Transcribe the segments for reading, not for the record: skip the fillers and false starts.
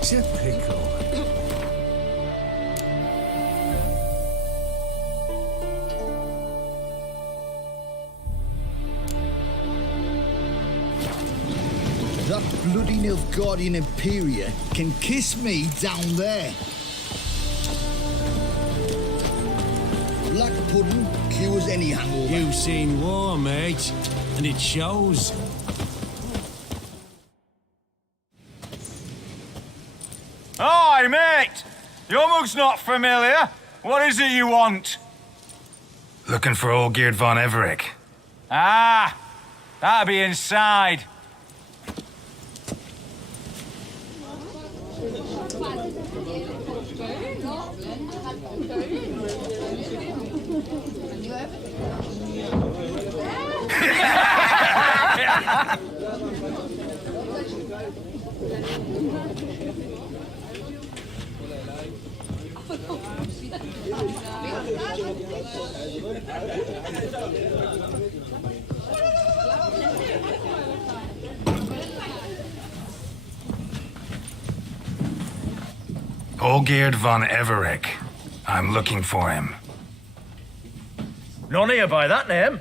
What a pickle. That bloody Nilfgaardian Imperia can kiss me down there. Black pudding cures any hangover. You've seen war, mate, and it shows. Hi, mate! Your mug's not familiar. What is it you want? Looking for old Geert von Everec. Ah, that'll be inside. Olgeerd von Everec. I'm looking for him. None here by that name.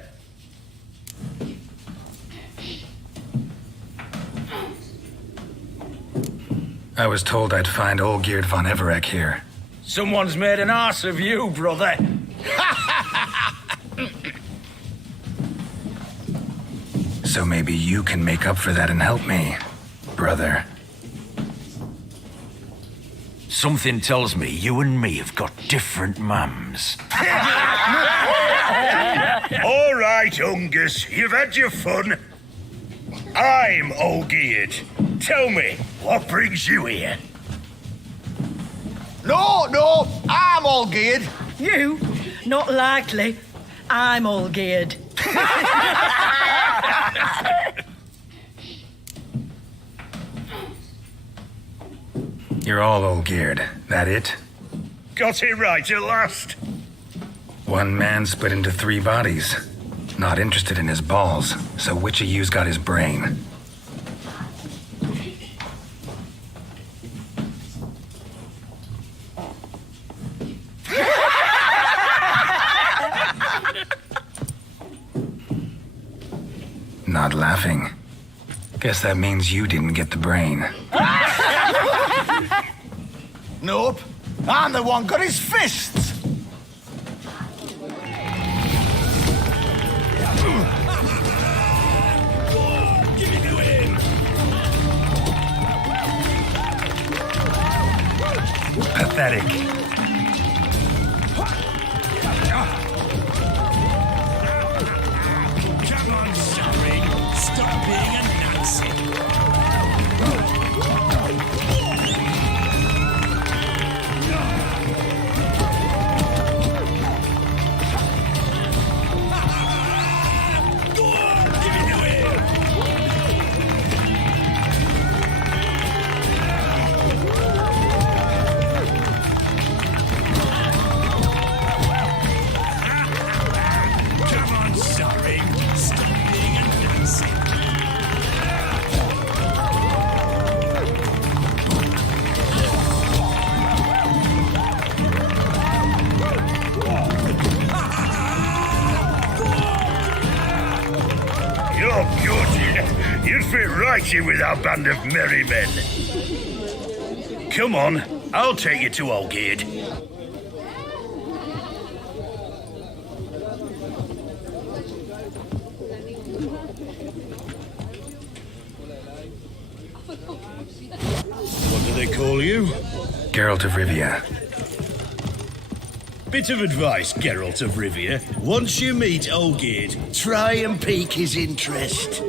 I was told I'd find Olgeerd von Everec here. Someone's made an arse of you, brother. So maybe you can make up for that and help me, brother. Something tells me you and me have got different mums. All right, Ungus, you've had your fun. I'm Olgeerd. Tell me, what brings you here? No, I'm all geared. You? Not likely. I'm all geared. You're all Olgeerd, that it? Got it right at last. One man split into 3 bodies. Not interested in his balls, so which of you's got his brain? Not laughing. Guess that means you didn't get the brain. Nope. I'm the one got his fists. Pathetic. Come on, sorry. Stop being a Nazi. Go on, give it to him. Come on, sorry. Stop being a Nazi. You're good. You'd fit right in with our band of merry men. Come on, I'll take you to Olgeerd. What do they call you? Geralt of Rivia. Bit of advice, Geralt of Rivia. Once you meet Olgeerd, try and pique his interest.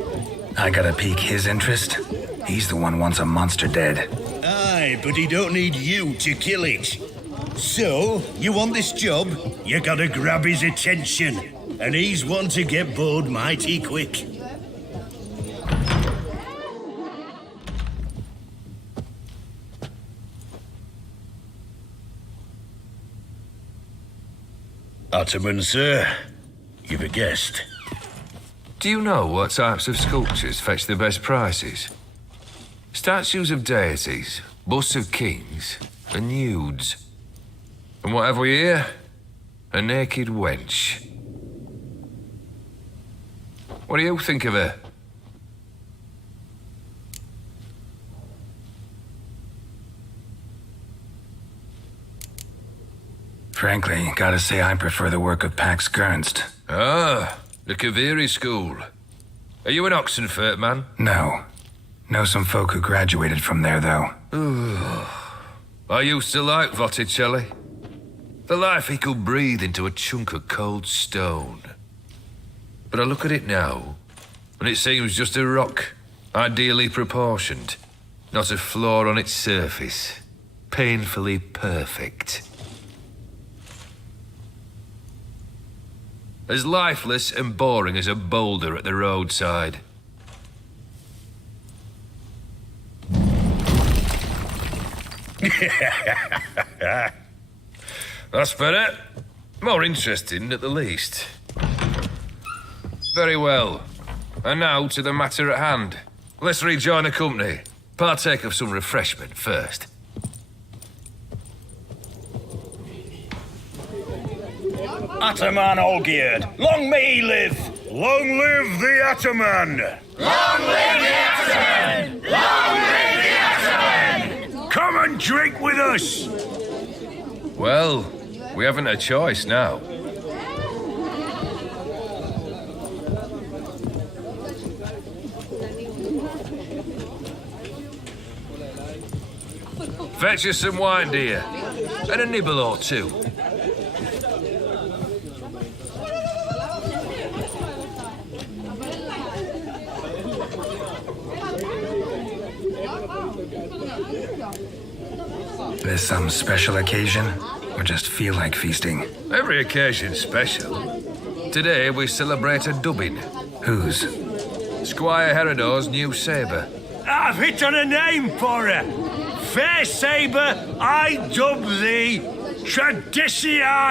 I gotta pique his interest? He's the one wants a monster dead. Aye, but he don't need you to kill it. So, you want this job? You gotta grab his attention. And he's one to get bored mighty quick. Ottoman, sir. You've a guest. Do you know what types of sculptures fetch the best prices? Statues of deities, bus of kings and nudes. And what have we here? A naked wench. What do you think of her? Frankly, gotta say I prefer the work of Pax Gernst. Ah, the Kaviri school. Are you an Oxenfurt man? No. Know some folk who graduated from there, though. I used to like Botticelli. The life he could breathe into a chunk of cold stone. But I look at it now, and it seems just a rock, ideally proportioned. Not a flaw on its surface. Painfully perfect. As lifeless and boring as a boulder at the roadside. That's better. More interesting, at the least. Very well. And now to the matter at hand. Let's rejoin the company. Partake of some refreshment first. Ataman Olgierd, long may he live! Long live the Ataman! Long live the Ataman! Long live the Ataman! Come and drink with us! Well, we haven't a choice now. Fetch us some wine, dear. And a nibble or two. There's some special occasion? Or just feel like feasting? Every occasion's special. Today we celebrate a dubbing. Whose? Squire Herodor's new sabre. I've hit on a name for her! Fair Sabre, I dub thee Tradiciana!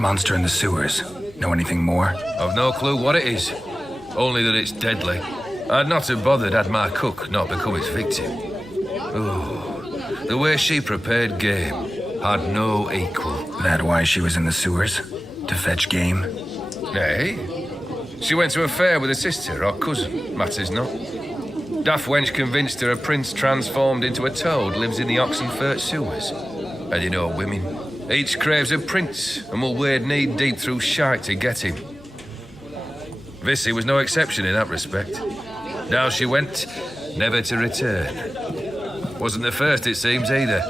Monster in the sewers. Know anything more? I've no clue what it is. Only that it's deadly. I'd not have bothered had my cook not become its victim. Oh, the way she prepared game had no equal. That why she was in the sewers? To fetch game? Nay. She went to a fair with a sister or cousin, matters not. Daft wench convinced her a prince transformed into a toad lives in the Oxenfurt sewers. And you know women. Each craves a prince and will wade knee-deep through shite to get him. Vissy was no exception in that respect. Down she went, never to return. Wasn't the first, it seems, either.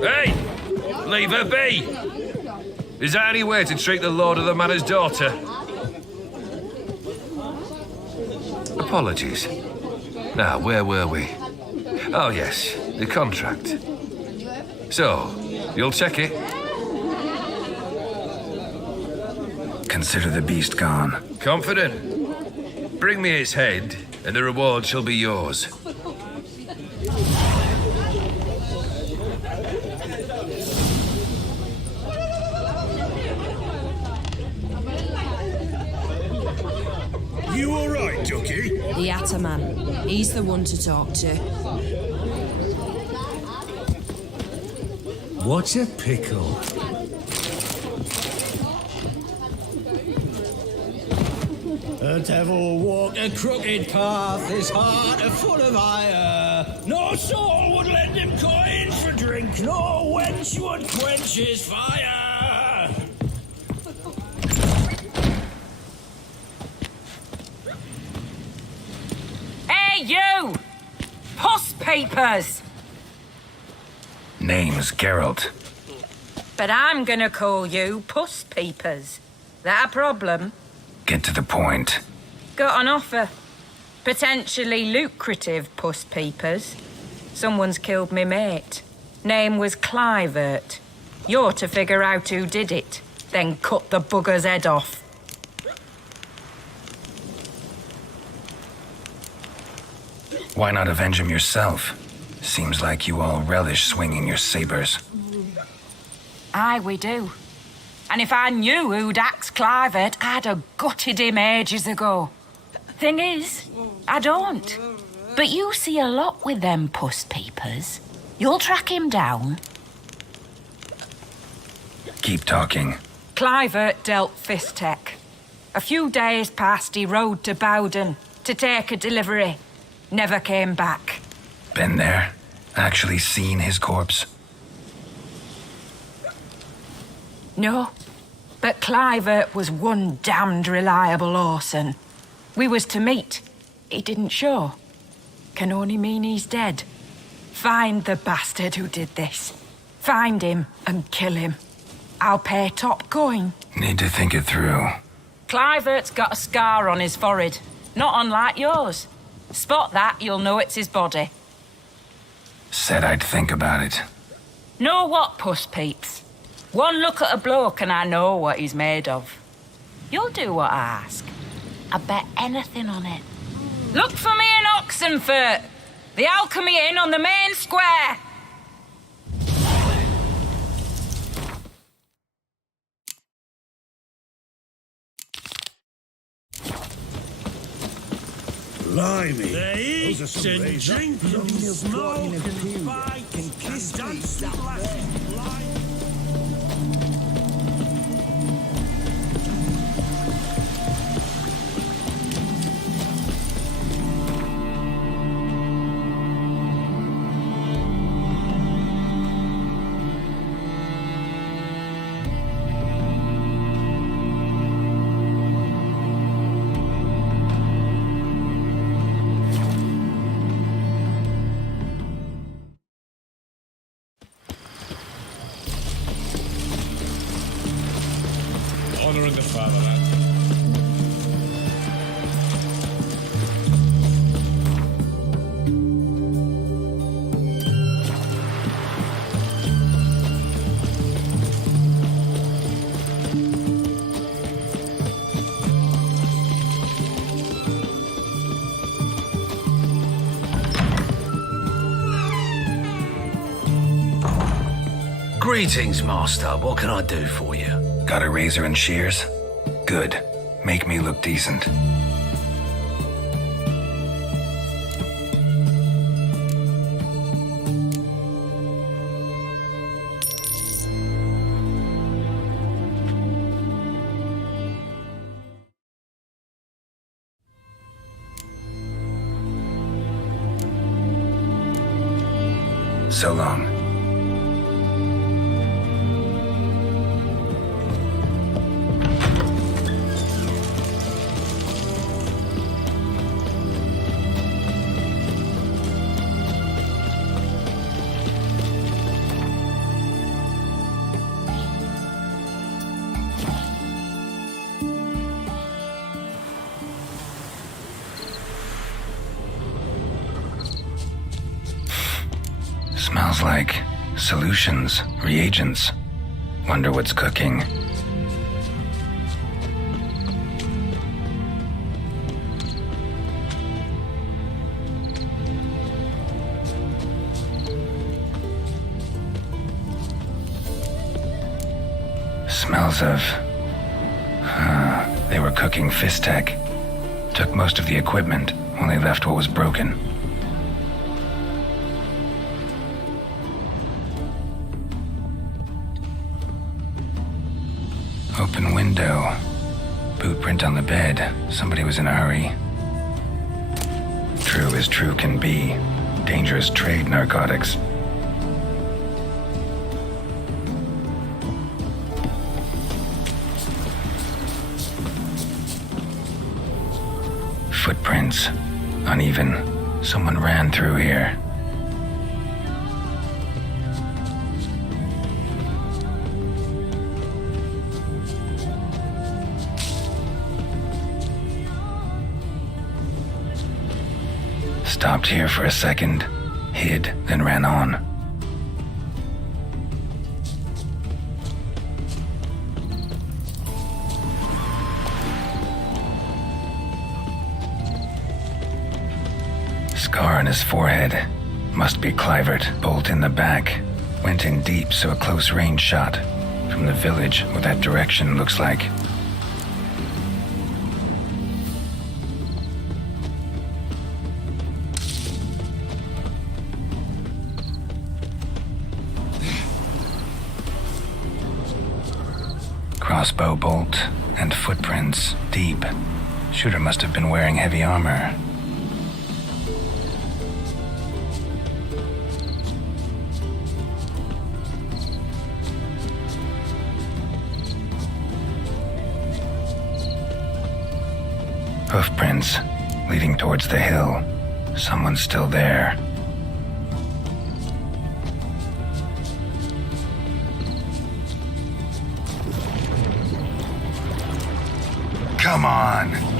Hey! Leave her be! Is that any way to treat the lord of the manor's daughter? Apologies. Now, where were we? Oh, yes, the contract. So, you'll check it? Consider the beast gone. Confident? Bring me its head, and the reward shall be yours. You all right, Ducky? The Ataman. He's the one to talk to. What a pickle. A devil walked a crooked path, his heart a full of ire. No soul would lend him coin for drink, no wench would quench his fire. Hey, you! Puss papers! Name's Geralt. But I'm gonna call you Puss Peepers. That a problem? Get to the point. Got an offer. Potentially lucrative Puss Peepers. Someone's killed me mate. Name was Clivert. You're to figure out who did it, then cut the bugger's head off. Why not avenge him yourself? Seems like you all relish swinging your sabers. Aye, we do. And if I knew who'd axed Clivert, I'd have gutted him ages ago. Thing is, I don't. But you see a lot with them puss peepers. You'll track him down. Keep talking. Clivert dealt Fistech. A few days past, he rode to Bowden to take a delivery. Never came back. Been there? Actually seen his corpse? No, but Clivert was one damned reliable Orson. We was to meet. He didn't show. Can only mean he's dead. Find the bastard who did this. Find him and kill him. I'll pay top coin. Need to think it through. Clivert's got a scar on his forehead, not unlike yours. Spot that, you'll know it's his body. Said I'd think about it. Know what, puss peeps? One look at a bloke and I know what he's made of. You'll do what I ask. I bet anything on it. Look for me in Oxenfurt. The Alchemy Inn on the main square. Blimey. They eat and drink and smoke and fight and dance with lasses blind. Honouring the fatherland. Greetings, Master. What can I do for you? Got a razor and shears? Good. Make me look decent. So long. Smells like solutions, reagents. Wonder what's cooking. Smells of... they were cooking Fistech. Took most of the equipment, only left what was broken. Open window. Boot print on the bed. Somebody was in a hurry. True as true can be. Dangerous trade, narcotics. Footprints. Uneven. Someone ran through here. Stopped here for a second, hid, then ran on. Scar on his forehead. Must be Clivert. Bolt in the back. Went in deep, so a close range shot. From the village, what that direction looks like. Crossbow bolt and footprints deep. Shooter must have been wearing heavy armor. Hoofprints leading towards the hill. Someone's still there. Come on!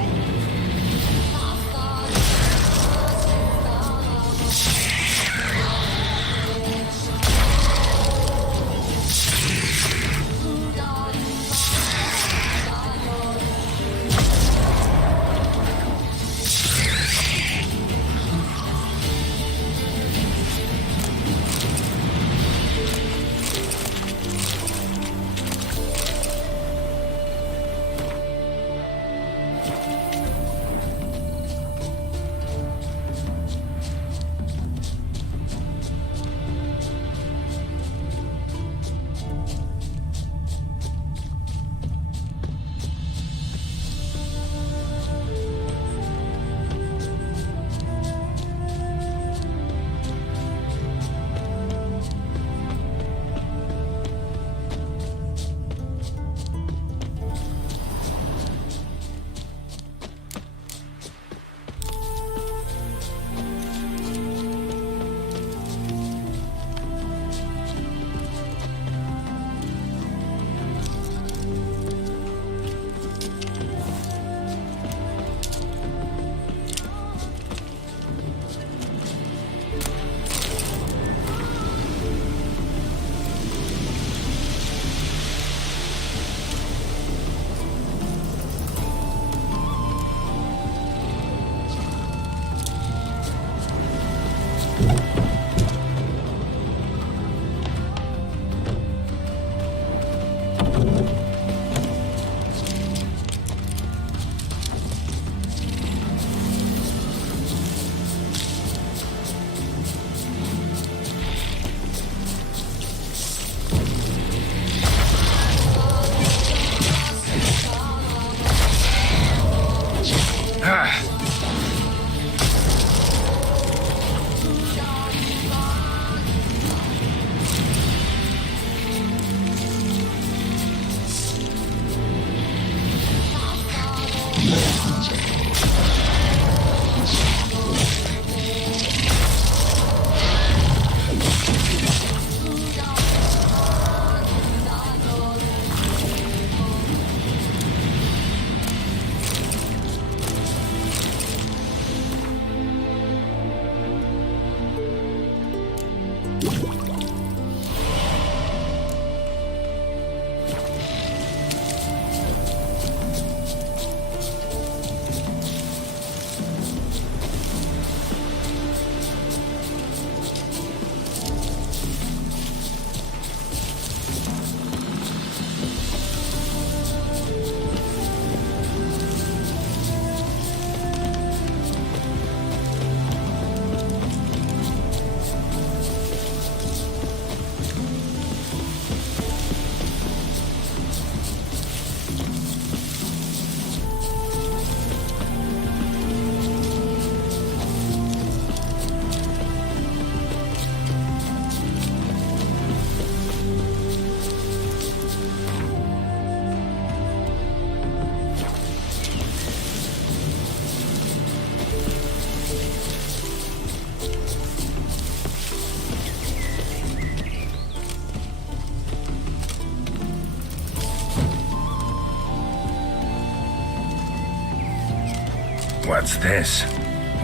What's this?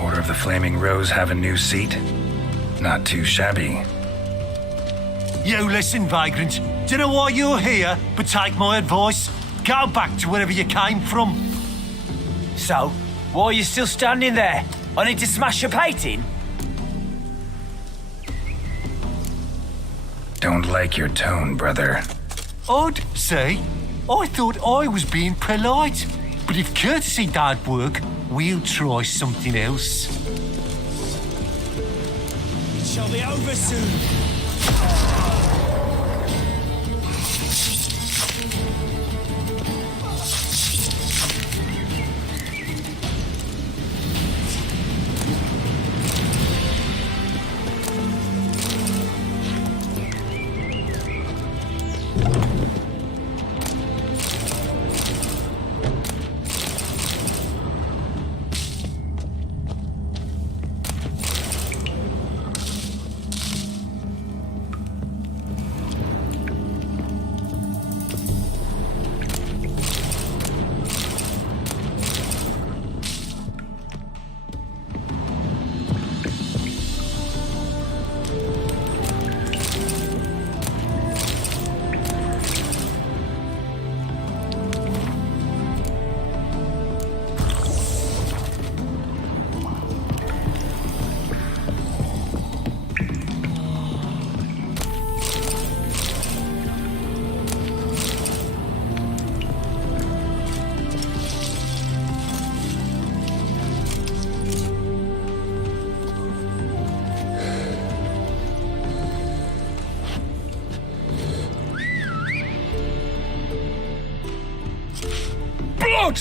Order of the Flaming Rose have a new seat? Not too shabby. You listen, vagrant. Do you know why you're here? But take my advice. Go back to wherever you came from. So, why are you still standing there? I need to smash your painting? Don't like your tone, brother. Odd, see? I thought I was being polite. But if courtesy don't work, we'll try something else. It shall be over soon.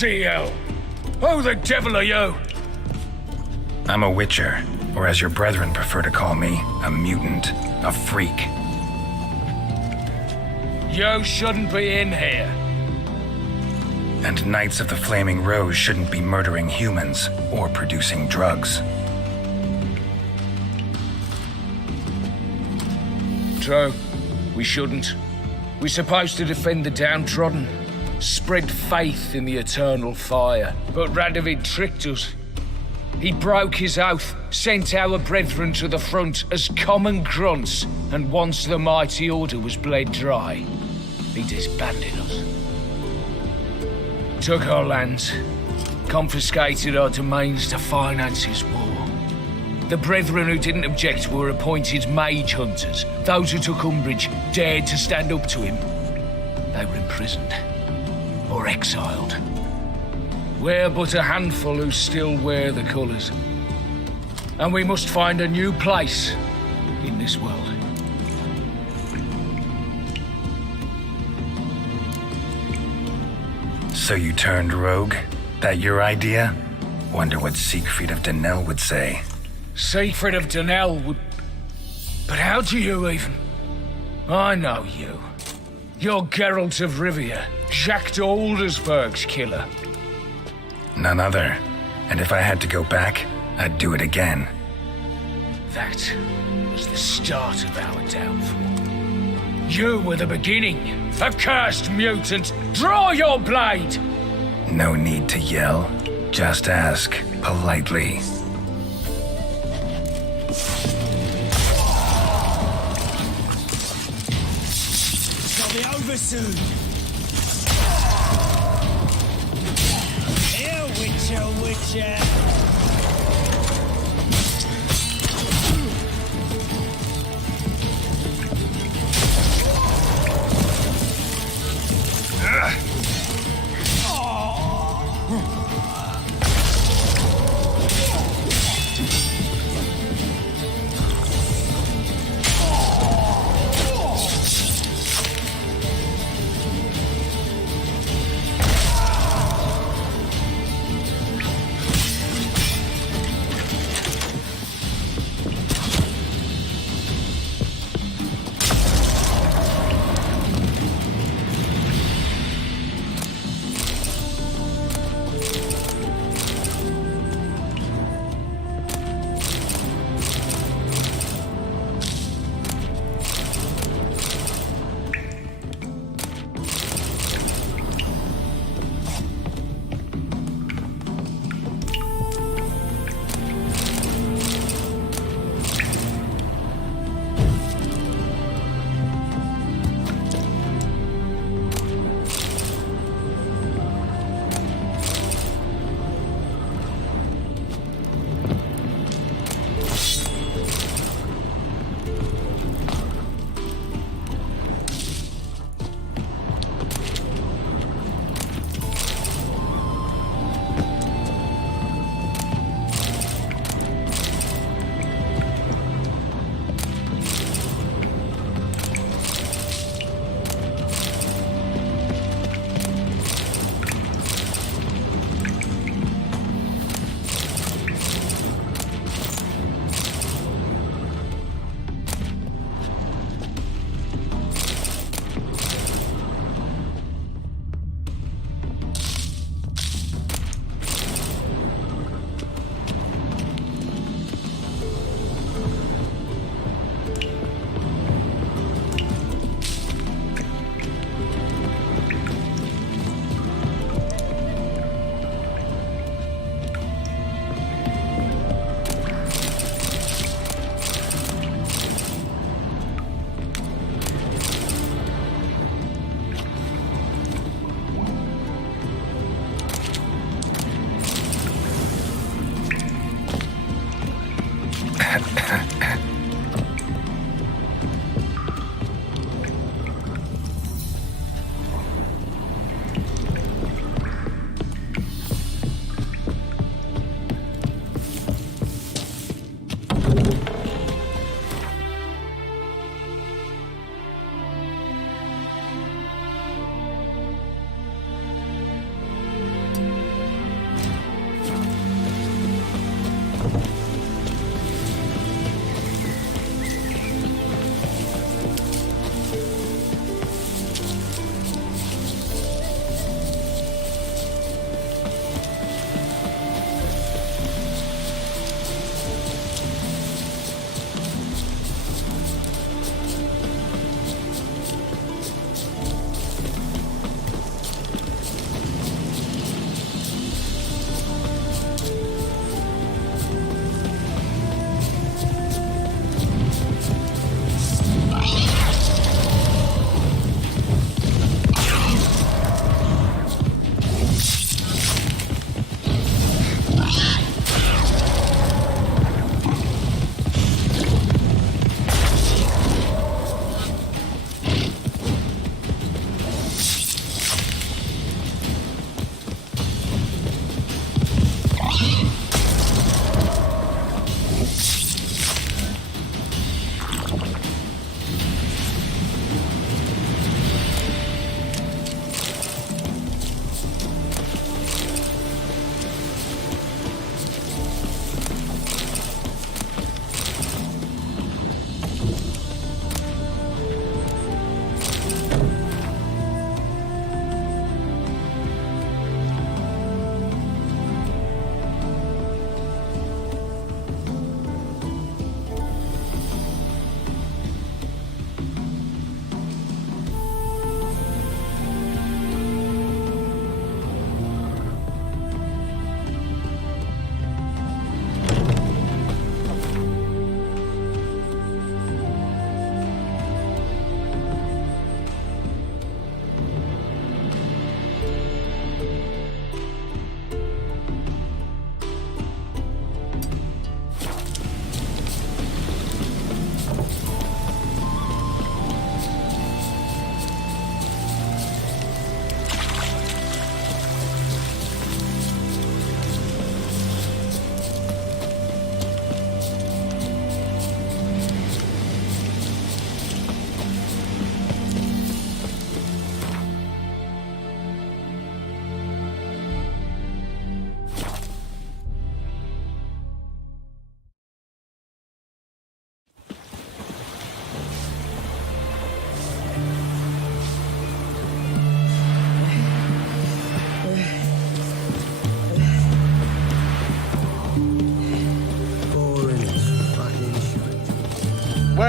Bloody hell! Who the devil are you? I'm a witcher, or as your brethren prefer to call me, a mutant, a freak. You shouldn't be in here. And Knights of the Flaming Rose shouldn't be murdering humans or producing drugs. True. We shouldn't. We're supposed to defend the downtrodden, spread faith in the eternal fire. But Radovid tricked us. He broke his oath, sent our brethren to the front as common grunts, and once the mighty order was bled dry, he disbanded us. Took our lands, confiscated our domains to finance his war. The brethren who didn't object were appointed mage hunters. Those who took umbrage dared to stand up to him. They were imprisoned or exiled. We're but a handful who still wear the colours. And we must find a new place in this world. So you turned rogue? That your idea? Wonder what Siegfried of Denel would say. Siegfried of Denel would... But how do you even... I know you. You're Geralt of Rivia, Jacques de Aldersberg's killer. None other. And if I had to go back, I'd do it again. That was the start of our downfall. You were the beginning. Accursed mutant! Draw your blade! No need to yell. Just ask, politely. It'll be over soon. Here, Witcher, Witcher.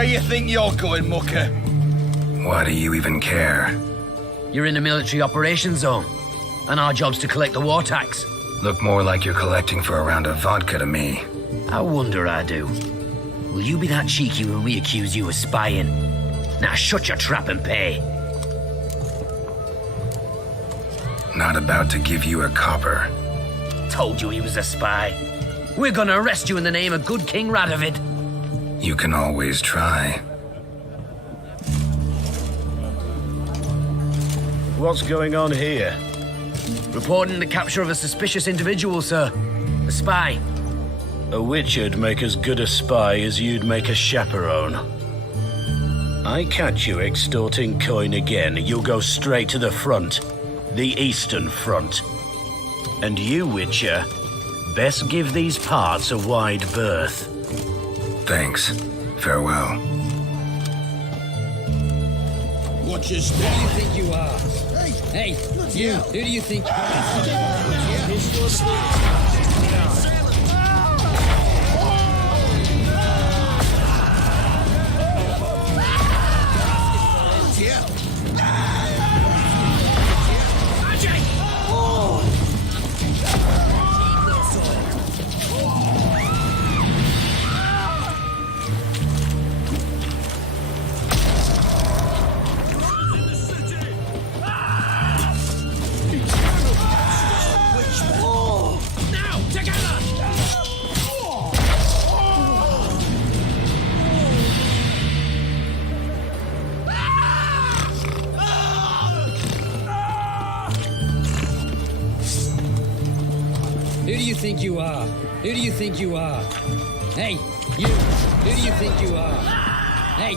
Where you think you're going, mucker? Why do you even care? You're in a military operations zone, and our job's to collect the war tax. Look more like you're collecting for a round of vodka to me. I wonder I do. Will you be that cheeky when we accuse you of spying? Now shut your trap and pay. Not about to give you a copper. Told you he was a spy. We're gonna arrest you in the name of good King Radovid. You can always try. What's going on here? Reporting the capture of a suspicious individual, sir. A spy. A witcher'd make as good a spy as you'd make a chaperone. I catch you extorting coin again, you'll go straight to the front. The Eastern Front. And you, Witcher, best give these parts a wide berth. Thanks. Farewell. Watch your step. Who do you think you are? Hey, you. Who do you think you think you are? Who do you think you are? Hey, you! Who do you think you are? Hey!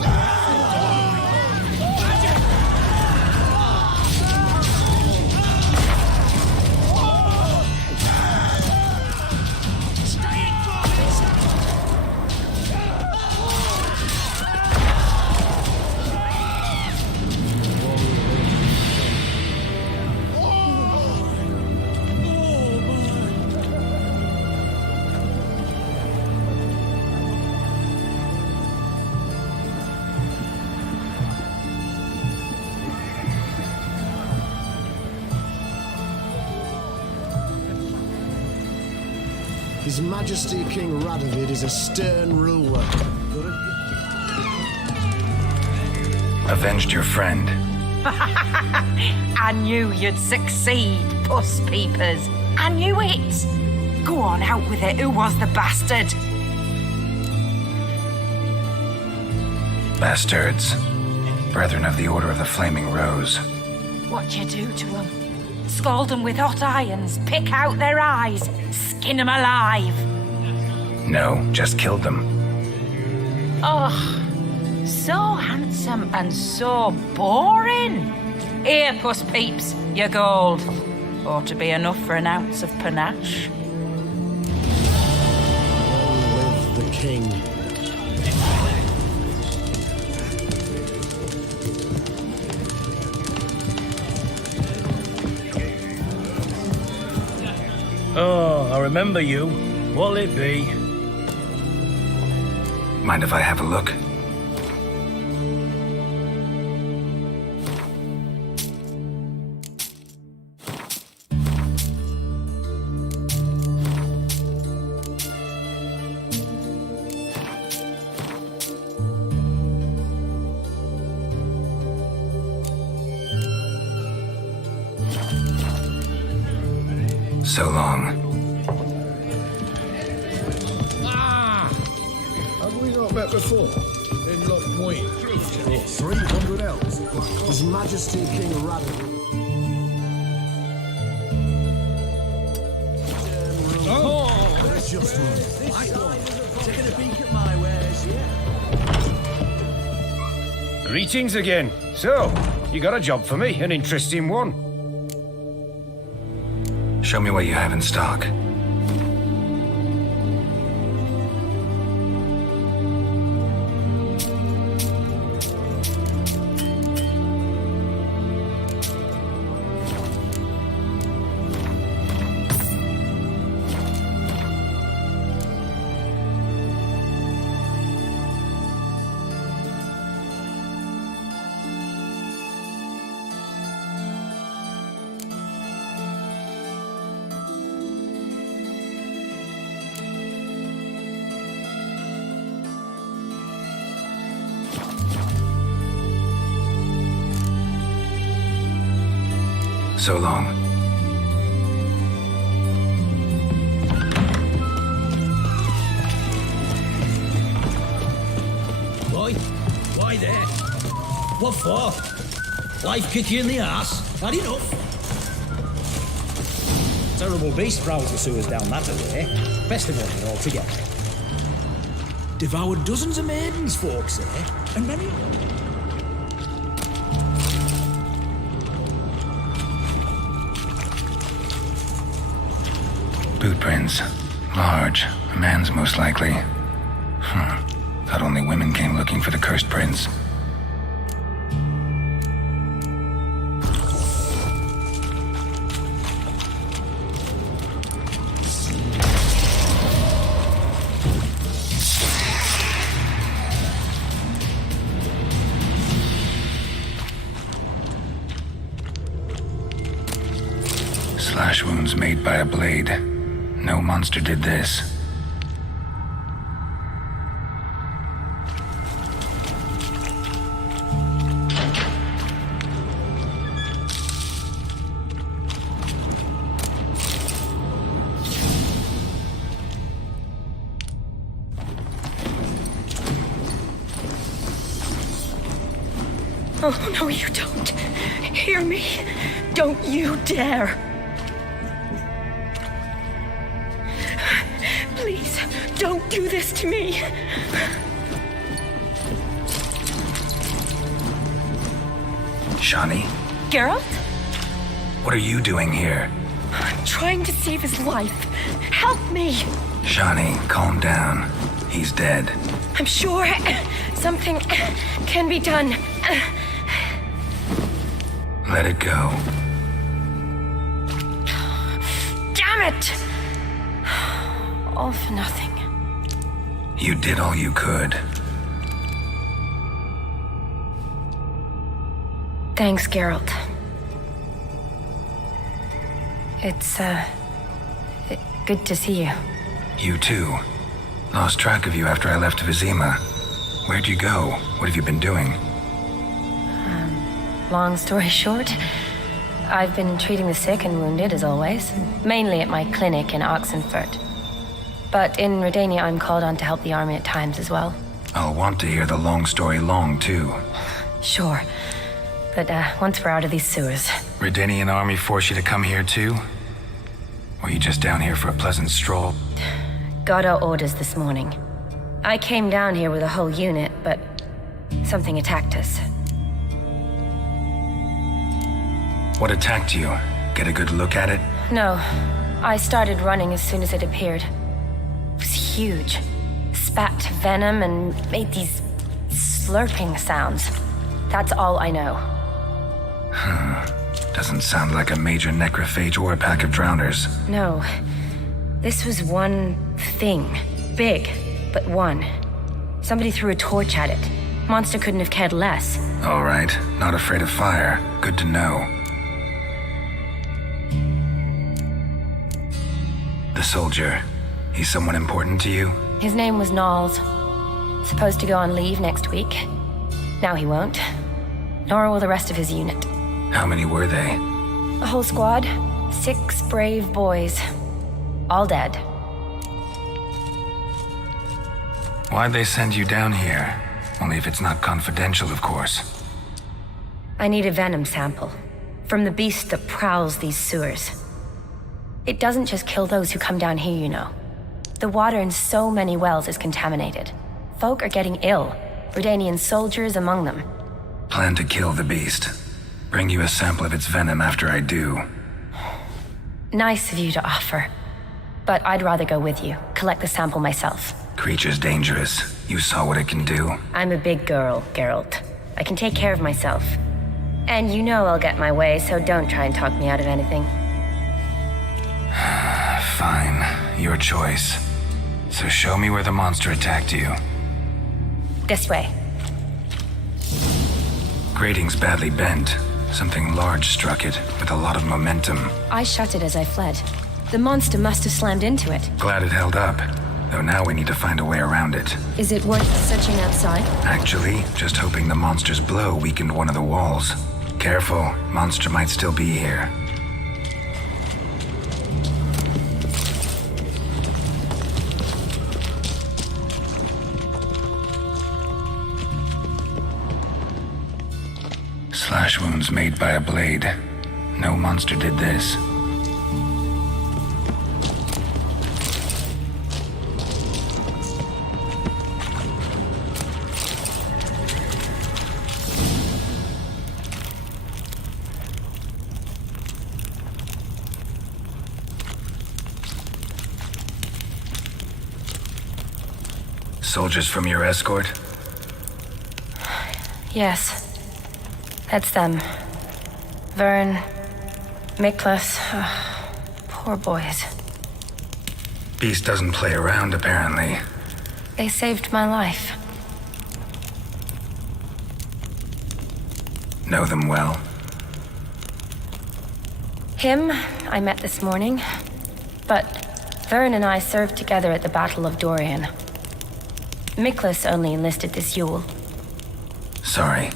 His Majesty King Radovid is a stern ruler. Avenged your friend. I knew you'd succeed, Puss Peepers. I knew it. Go on, out with it. Who was the bastard? Bastards. Brethren of the Order of the Flaming Rose. What'd you do to them? Scald them with hot irons, pick out their eyes, skin them alive. No, just killed them. Oh, so handsome and so boring. Here, Puss Peeps, your gold. Ought to be enough for an ounce of panache. Long live the king. Oh, I remember you. What'll it be? Mind if I have a look? So long. Have we not met before? In Lock Point? 300 elves. His Majesty King Radovid. Oh! Just Taking a peek at my wares, yeah. Greetings again. So, you got a job for me, an interesting one. Show me what you have in stock. So long. Boy, why there? What for? Life kick you in the ass? Had enough? Terrible beast prowls the sewers down that way. Best of all altogether. Devoured dozens of maidens, folks say, and many. Boot prints. Large. A man's most likely. Thought only women came looking for the cursed prince. Slash wounds made by a blade. No monster did this. Oh, no, you don't. Hear me? Don't you dare. do this to me. Shani, Geralt? what are you doing here? I'm trying to save his life. Help me! Shani, calm down. He's dead. I'm sure something can be done. Let it go. Damn it! All for nothing. You did all you could. Thanks, Geralt. It's, good to see you. You too. Lost track of you after I left Vizima. Where'd you go? What have you been doing? Long story short, I've been treating the sick and wounded, as always, mainly at my clinic in Oxenfurt. But in Redania, I'm called on to help the army at times as well. I'll want to hear the long story long, too. Sure. But once we're out of these sewers... Redanian army force you to come here, too? Or you just down here for a pleasant stroll? Got our orders this morning. I came down here with a whole unit, but something attacked us. What attacked you? Get a good look at it? No. I started running as soon as it appeared. It was huge. Spat venom and made these slurping sounds. That's all I know. Doesn't sound like a major necrophage or a pack of drowners. No. This was one thing. Big, but one. Somebody threw a torch at it. Monster couldn't have cared less. All right. Not afraid of fire. Good to know. The soldier. He's someone important to you? His name was Knowles. Supposed to go on leave next week. Now he won't. Nor will the rest of his unit. How many were they? A whole squad. 6 brave boys. All dead. Why'd they send you down here? Only if it's not confidential, of course. I need a venom sample. From the beast that prowls these sewers. It doesn't just kill those who come down here, you know. The water in so many wells is contaminated. Folk are getting ill. Redanian soldiers among them. Plan to kill the beast. Bring you a sample of its venom after I do. Nice of you to offer. But I'd rather go with you. Collect the sample myself. Creature's dangerous. You saw what it can do. I'm a big girl, Geralt. I can take care of myself. And you know I'll get my way, so don't try and talk me out of anything. Fine. Your choice. So show me where the monster attacked you. This way. Grating's badly bent. Something large struck it, with a lot of momentum. I shut it as I fled. The monster must have slammed into it. Glad it held up. Though now we need to find a way around it. Is it worth searching outside? Actually, just hoping the monster's blow weakened one of the walls. Careful, monster might still be here. Slash wounds made by a blade. No monster did this. Soldiers from your escort? Yes. That's them. Vern, Miklas. Poor boys. Beast doesn't play around, apparently. They saved my life. Know them well? Him, I met this morning. But Vern and I served together at the Battle of Dorian. Miklas only enlisted this Yule. Sorry.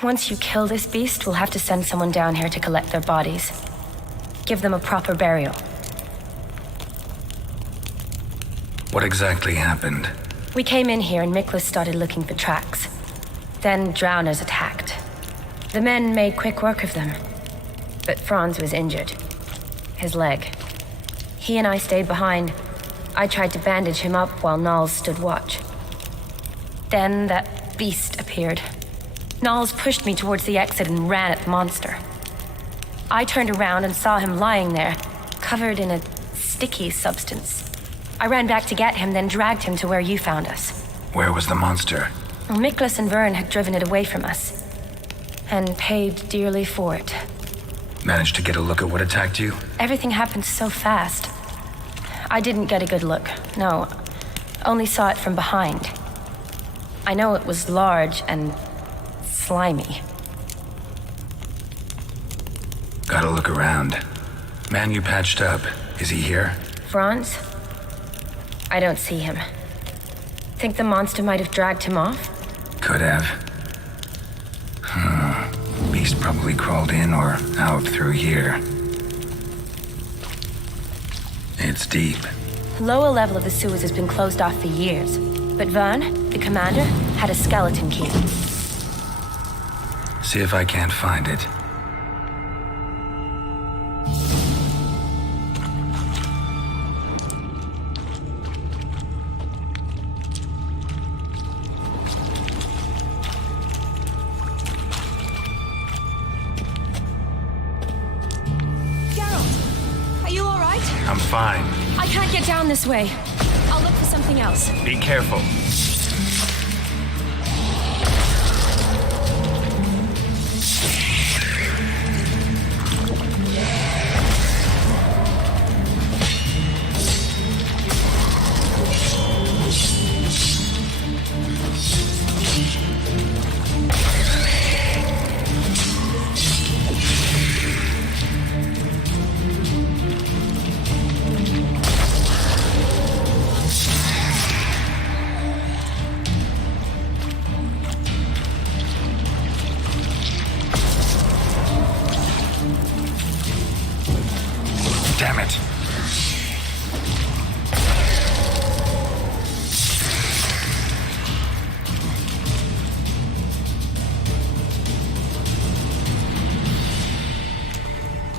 Once you kill this beast, we'll have to send someone down here to collect their bodies. Give them a proper burial. What exactly happened? We came in here and Miklas started looking for tracks. Then drowners attacked. The men made quick work of them. But Franz was injured. His leg. He and I stayed behind. I tried to bandage him up while Nals stood watch. Then that beast appeared. Nals pushed me towards the exit and ran at the monster. I turned around and saw him lying there, covered in a sticky substance. I ran back to get him, then dragged him to where you found us. Where was the monster? Miklas and Vern had driven it away from us. And paid dearly for it. Managed to get a look at what attacked you? Everything happened so fast. I didn't get a good look, no. Only saw it from behind. I know it was large and slimy. Gotta look around. Man you patched up, is he here? Franz? I don't see him. Think the monster might have dragged him off? Could have. Beast probably crawled in or out through here. It's deep. Lower level of the sewers has been closed off for years. But Vern, the commander, had a skeleton key. See if I can't find it. I'm fine. I can't get down this way. I'll look for something else. Be careful. Damn it.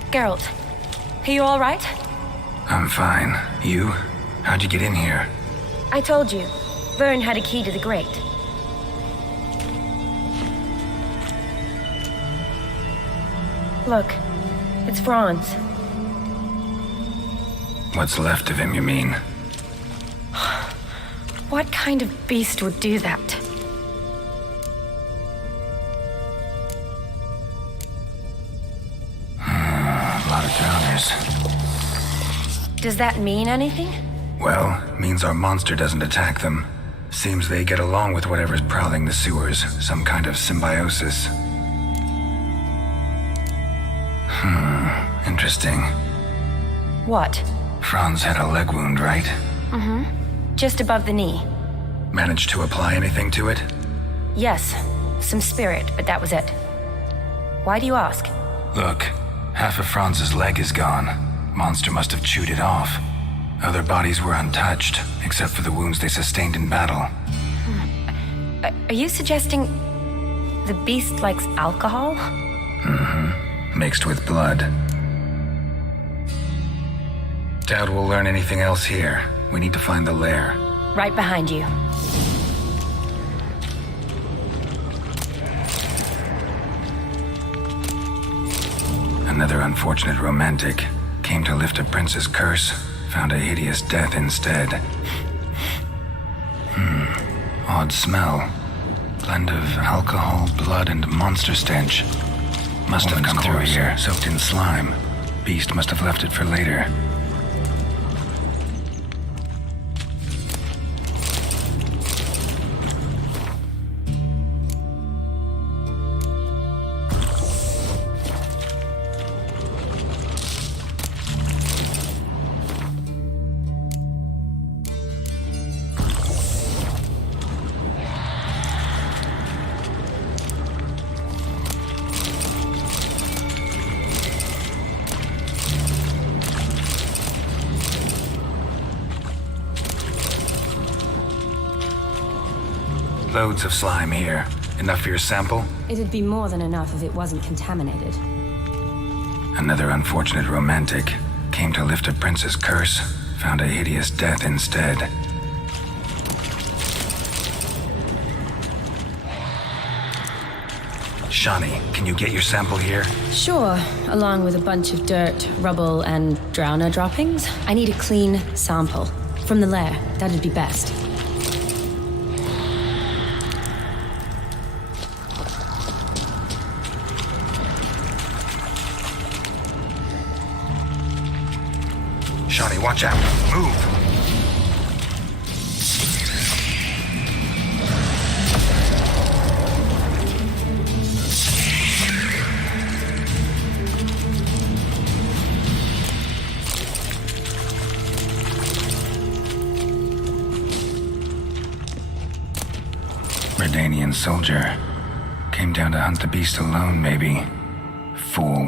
Geralt, are you all right? I'm fine. You? How'd you get in here? I told you. Vern had a key to the grate. Look, it's Franz. What's left of him, you mean? What kind of beast would do that? A lot of drowners. Does that mean anything? Well, means our monster doesn't attack them. Seems they get along with whatever's prowling the sewers. Some kind of symbiosis. Interesting. What? Franz had a leg wound, right? Mm-hmm. Just above the knee. Managed to apply anything to it? Yes. Some spirit, but that was it. Why do you ask? Look, half of Franz's leg is gone. Monster must have chewed it off. Other bodies were untouched, except for the wounds they sustained in battle. Are you suggesting the beast likes alcohol? Mm-hmm. Mixed with blood. Doubt we'll learn anything else here. We need to find the lair. Right behind you. Another unfortunate romantic. Came to lift a prince's curse, found a hideous death instead. Odd smell. Blend of alcohol, blood, and monster stench. Must have come through here, soaked in slime. Beast must have left it for later. Loads of slime here. Enough for your sample? It'd be more than enough if it wasn't contaminated. Another unfortunate romantic came to lift a prince's curse, found a hideous death instead. Shani, can you get your sample here? Sure, along with a bunch of dirt, rubble, and drowner droppings. I need a clean sample. From the lair, that'd be best. Shani, watch out. Move. Redanian soldier. Came down to hunt the beast alone, maybe. Fool.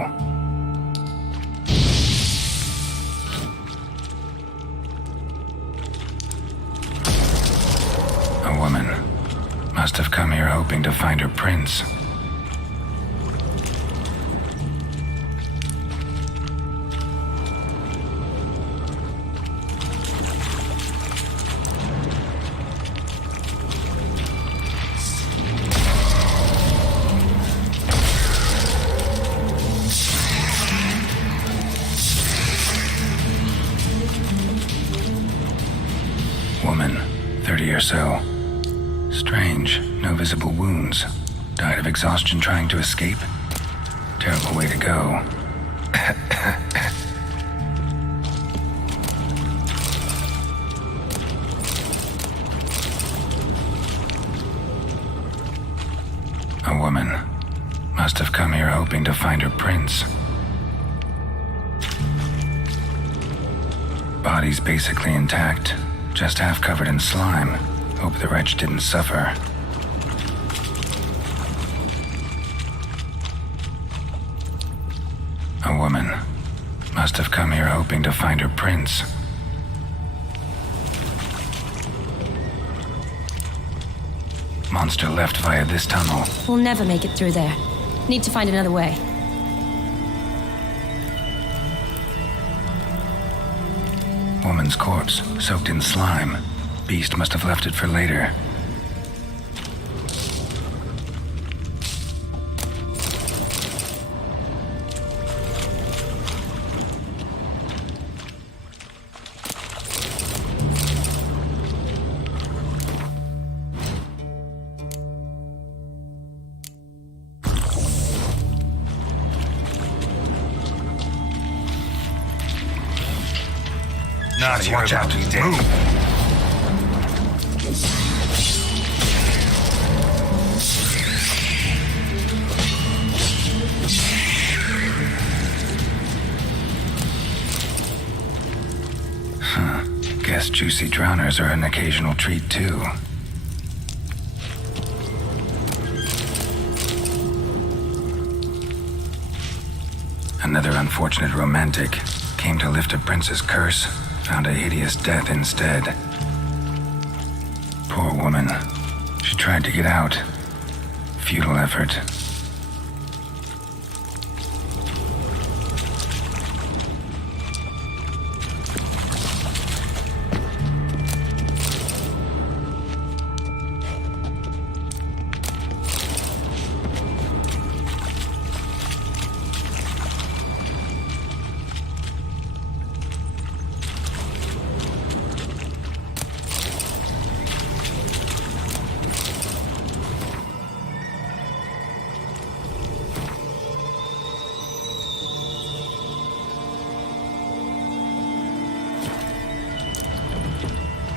A woman. Must have come here hoping to find her prince. Woman, 30 or so. Strange, no visible wounds. Died of exhaustion trying to escape? Terrible way to go. A woman. Must have come here hoping to find her prince. Body's basically intact. Just half covered in slime. Hope the wretch didn't suffer. A woman. Must have come here hoping to find her prince. Monster left via this tunnel. We'll never make it through there. Need to find another way. Woman's corpse, soaked in slime. Beast must have left it for later. Not Watch out, move! Guess juicy drowners are an occasional treat, too. Another unfortunate romantic came to lift a prince's curse, found a hideous death instead. Poor woman. She tried to get out. Futile effort.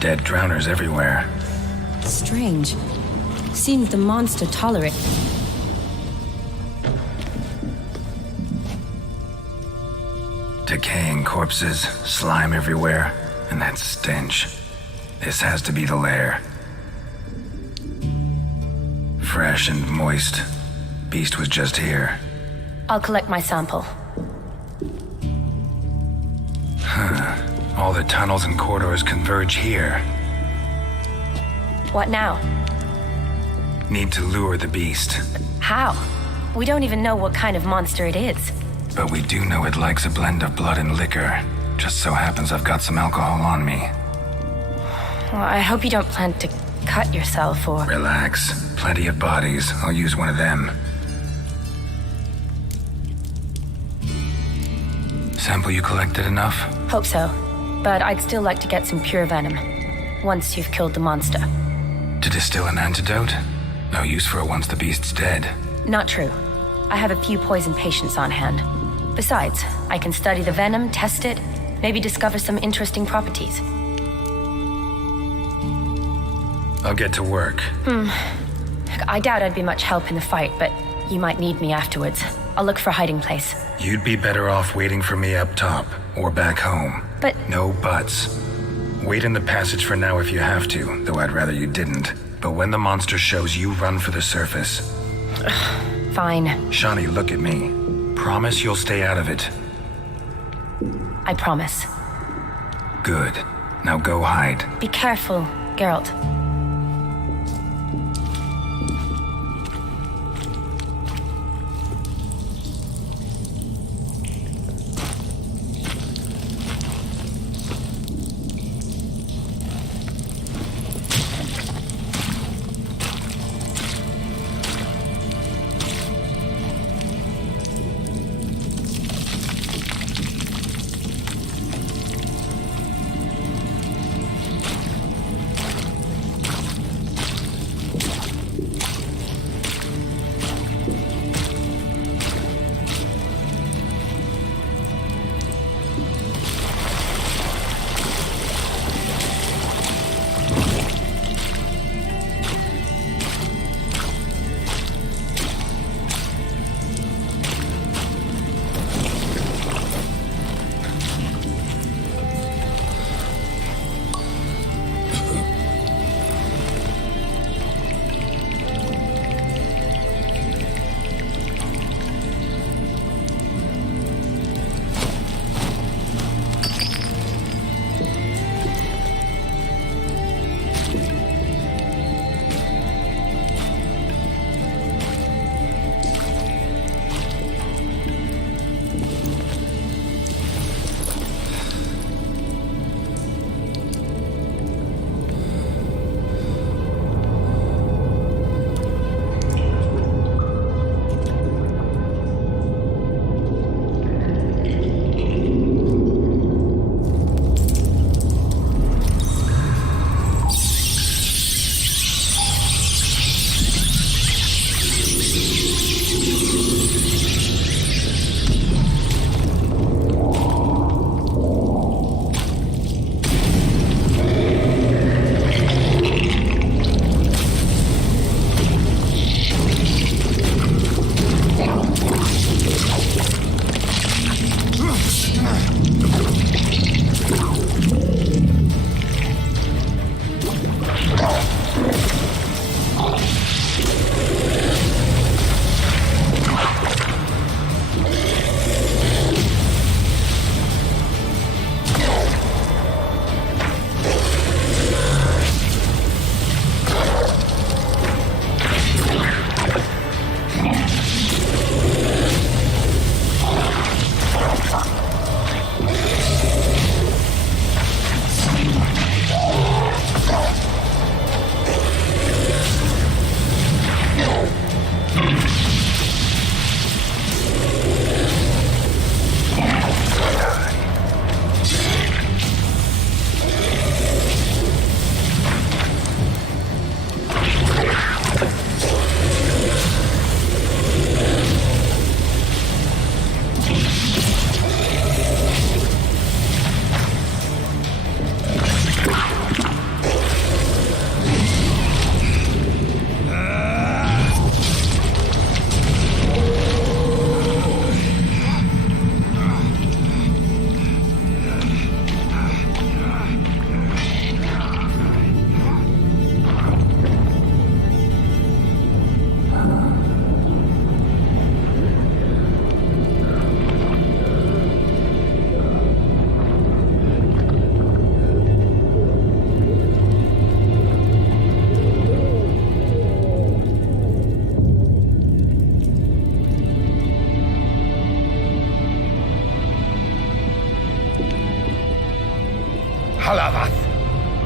Dead drowners everywhere. Strange. Seems the monster tolerate. Decaying corpses, slime everywhere, and that stench. This has to be the lair. Fresh and moist. Beast was just here. I'll collect my sample. All the tunnels and corridors converge here. What now? Need to lure the beast. How? We don't even know what kind of monster it is. But we do know it likes a blend of blood and liquor. Just so happens I've got some alcohol on me. Well, I hope you don't plan to cut yourself or... Relax. Plenty of bodies. I'll use one of them. Sample you collected enough? Hope so. But I'd still like to get some pure venom. Once you've killed the monster. To distill an antidote? No use for it once the beast's dead. Not true. I have a few poison patients on hand. Besides, I can study the venom, test it, maybe discover some interesting properties. I'll get to work. I doubt I'd be much help in the fight, but you might need me afterwards. I'll look for a hiding place. You'd be better off waiting for me up top, or back home. But... No buts. Wait in the passage for now if you have to, though I'd rather you didn't. But when the monster shows, you run for the surface. Fine. Shawnee, look at me. Promise you'll stay out of it. I promise. Good. Now go hide. Be careful, Geralt.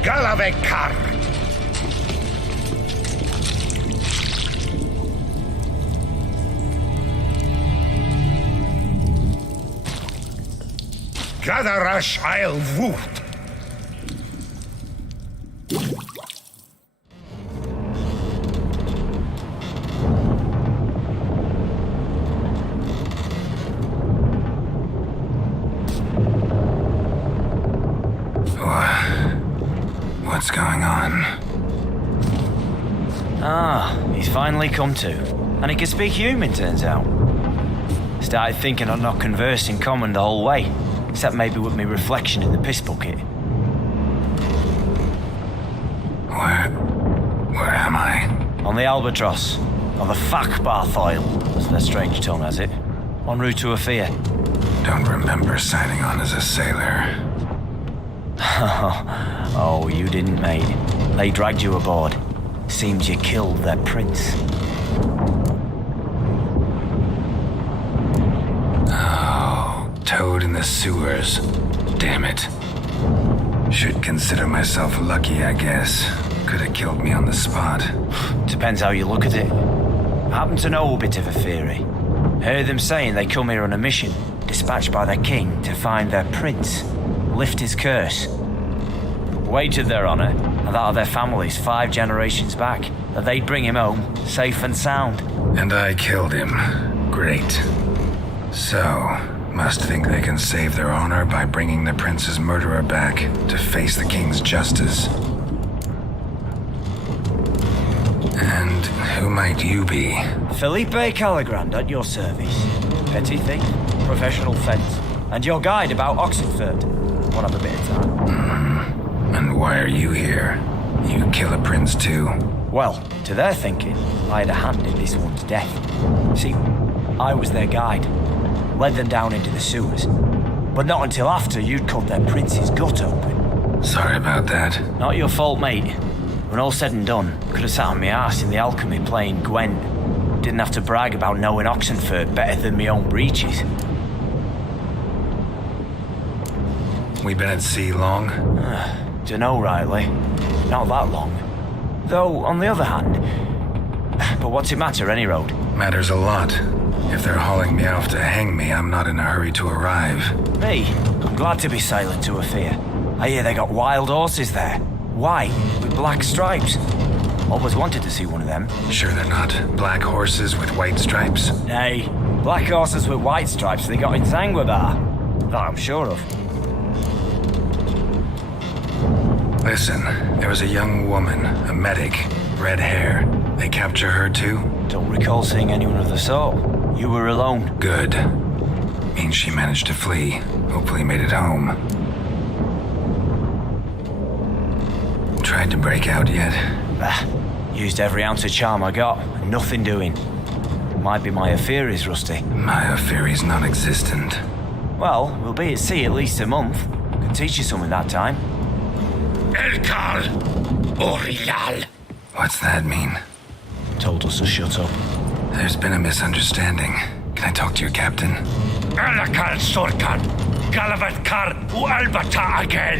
Galavekar. Gadarash I'll woot. What's going on? Ah, he's finally come to. And he can speak human, turns out. Started thinking I'd not conversed in common the whole way, except maybe with me reflection in the piss bucket. Where am I? On the Albatross, or the Fakbarth Oil, as their strange tongue has it. En route to Afia. Don't remember signing on as a sailor. Oh, you didn't, mate. They dragged you aboard. Seems you killed their prince. Oh, toad in the sewers. Damn it. Should consider myself lucky, I guess. Could have killed me on the spot. Depends how you look at it. I happen to know a bit of a theory. Heard them saying they come here on a mission, dispatched by their king to find their prince, lift his curse. Wagered their honor, and that of their families 5 generations back, that they'd bring him home, safe and sound. And I killed him. Great. So, must think they can save their honor by bringing the prince's murderer back to face the king's justice. And who might you be? Felipe Calagrand at your service. Petty thief, professional fence, and your guide about Oxenford. Won't have a bit of time. And why are you here? You kill a prince too? Well, to their thinking, I had a hand in this one's death. See, I was their guide. Led them down into the sewers. But not until after you'd cut their prince's gut open. Sorry about that. Not your fault, mate. When all said and done, could have sat on my arse in the alchemy playing Gwent. Didn't have to brag about knowing Oxenford better than my own breeches. We been at sea long? Dunno rightly. Not that long. Though, on the other hand... But what's it matter, any road? Matters a lot. If they're hauling me off to hang me, I'm not in a hurry to arrive. Me? I'm glad to be sailing to Afia. I hear they got wild horses there. White, with black stripes. Always wanted to see one of them. Sure they're not black horses with white stripes? Nay, black horses with white stripes they got in Zangwabar. That I'm sure of. Listen, there was a young woman, a medic, red hair. They capture her too? Don't recall seeing anyone of the sort. You were alone. Good. Means she managed to flee. Hopefully made it home. Tried to break out yet? Used every ounce of charm I got. Nothing doing. Might be my Aphiri's rusty. My Aphiri's non-existent. Well, we'll be at sea at least a month. Can teach you something that time. Elkal! Orial! What's that mean? Told us to shut up. There's been a misunderstanding. Can I talk to your captain? Alakal Sorkan! Galavatkar u Albata Agel!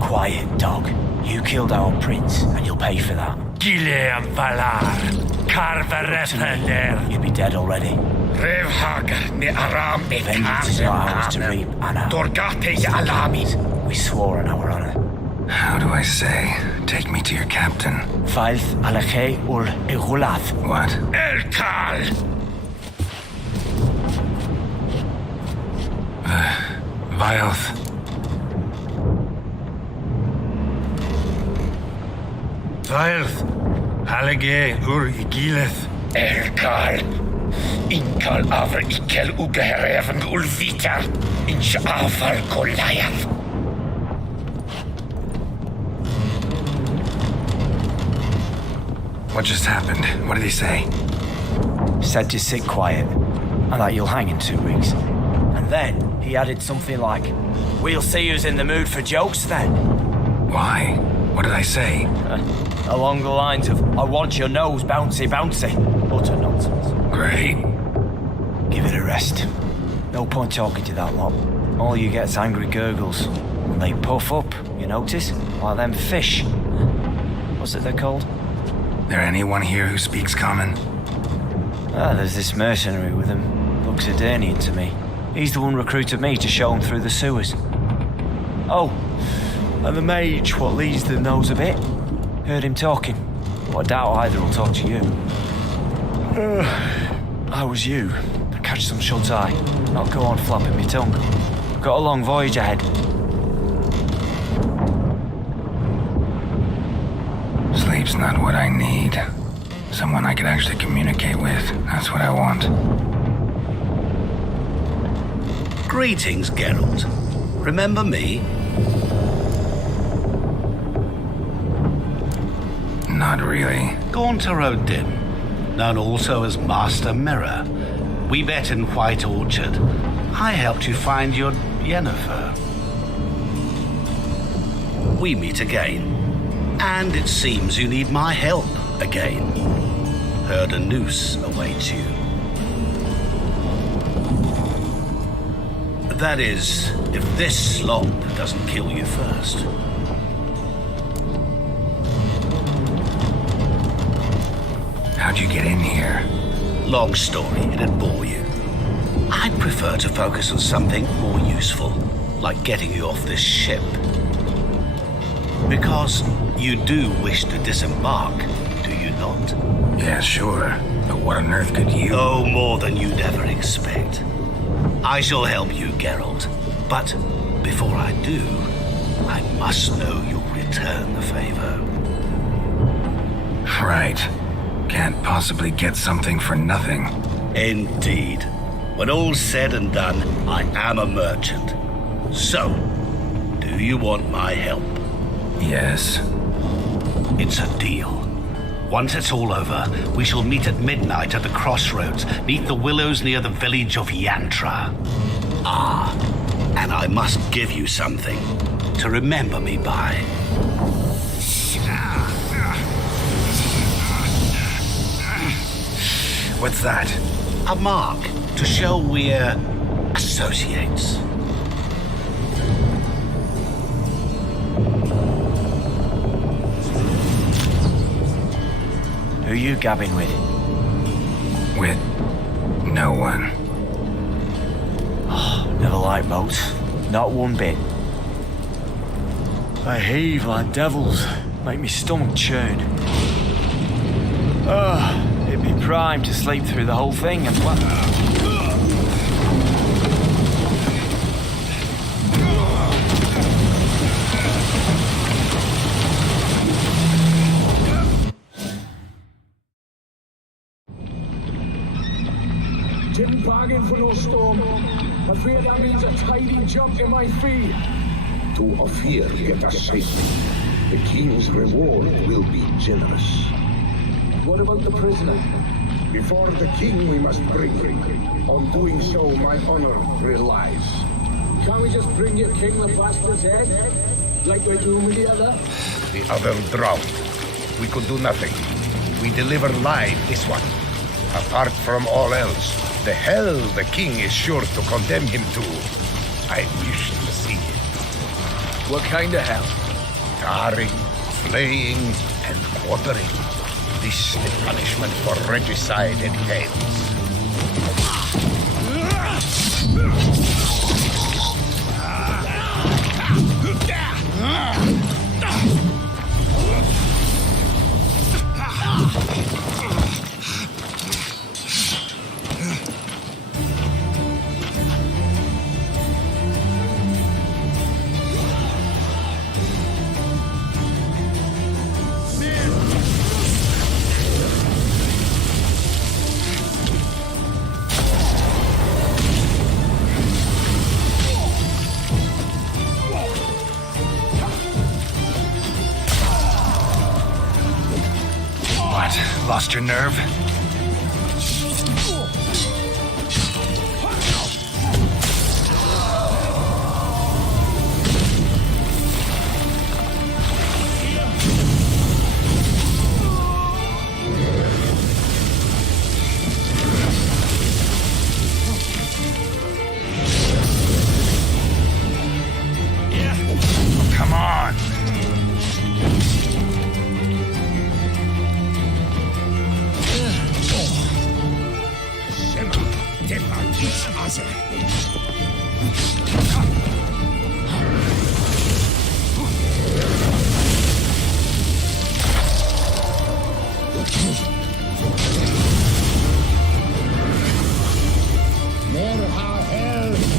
Quiet, dog. You killed our prince, and you'll pay for that. Gileam Valar! Carverepeler! You'd be dead already. Revhagar ne Aram Vengeance is not ours to reap, Anna. Dorgate Alamis! We swore on our honor. How do I say? Take me to your captain. Faith Alache ur Igulath. What? Elkal! Vioth. Vioth. Halage ur Igileth. Elkal! Inkal Avr Ikel Ugehereven Ulvitar! Inch Avar Goliath! What just happened? What did he say? Said to sit quiet, and that you'll hang in 2 weeks. And then he added something like, "We'll see who's in the mood for jokes then." Why? What did I say? Along the lines of, "I want your nose bouncy bouncy." Utter nonsense. Great. Give it a rest. No point talking to that lot. All you get's angry gurgles. And they puff up, you notice? Like them fish. What's it they're called? There anyone here who speaks common? Ah, there's this mercenary with him. Looks Edenian to me. He's the one recruited me to show him through the sewers. Oh, and the mage what leads them knows a bit. Heard him talking, but I doubt either will talk to you. I was you. Catch some shut-eye, not go on flapping my tongue. Got a long voyage ahead. Sleep's not what I need. Someone I could actually communicate with. That's what I want. Greetings, Geralt. Remember me? Not really. Gaunter O'Dim, known also as Master Mirror. We met in White Orchard. I helped you find your Yennefer. We meet again. And it seems you need my help again. Heard a noose awaits you. That is, if this slop doesn't kill you first. How'd you get in here? Long story, it'd bore you. I'd prefer to focus on something more useful, like getting you off this ship. Because you do wish to disembark, do you not? Yeah, sure. But what on earth could you... Oh, more than you'd ever expect. I shall help you, Geralt. But before I do, I must know you'll return the favor. Right. Can't possibly get something for nothing. Indeed. When all's said and done, I am a merchant. So, do you want my help? Yes. It's a deal. Once it's all over, we shall meet at midnight at the crossroads, neath the willows near the village of Yantra. Ah, and I must give you something to remember me by. What's that? A mark to show we're associates. Who you gabbing with? With no one. Oh, never liked boats. Not one bit. They heave like devils. Make me stomach churn. It'd be prime to sleep through the whole thing and Didn't bargain for no storm. Afraid that means a tidy jump in my fee. To Ophir get us safely. The king's reward will be generous. What about the prisoner? Before the king we must bring him. On doing so, my honor relies. Can't we just bring your king the bastard's head? Like we do with the other? The other drowned. We could do nothing. We deliver live this one. Apart from all else, the hell the king is sure to condemn him to. I wish to see it. What kind of hell? Tarring, flaying, and quartering. This the punishment for regicide and hate. Lost your nerve? Yeah. matter. Mer har hell.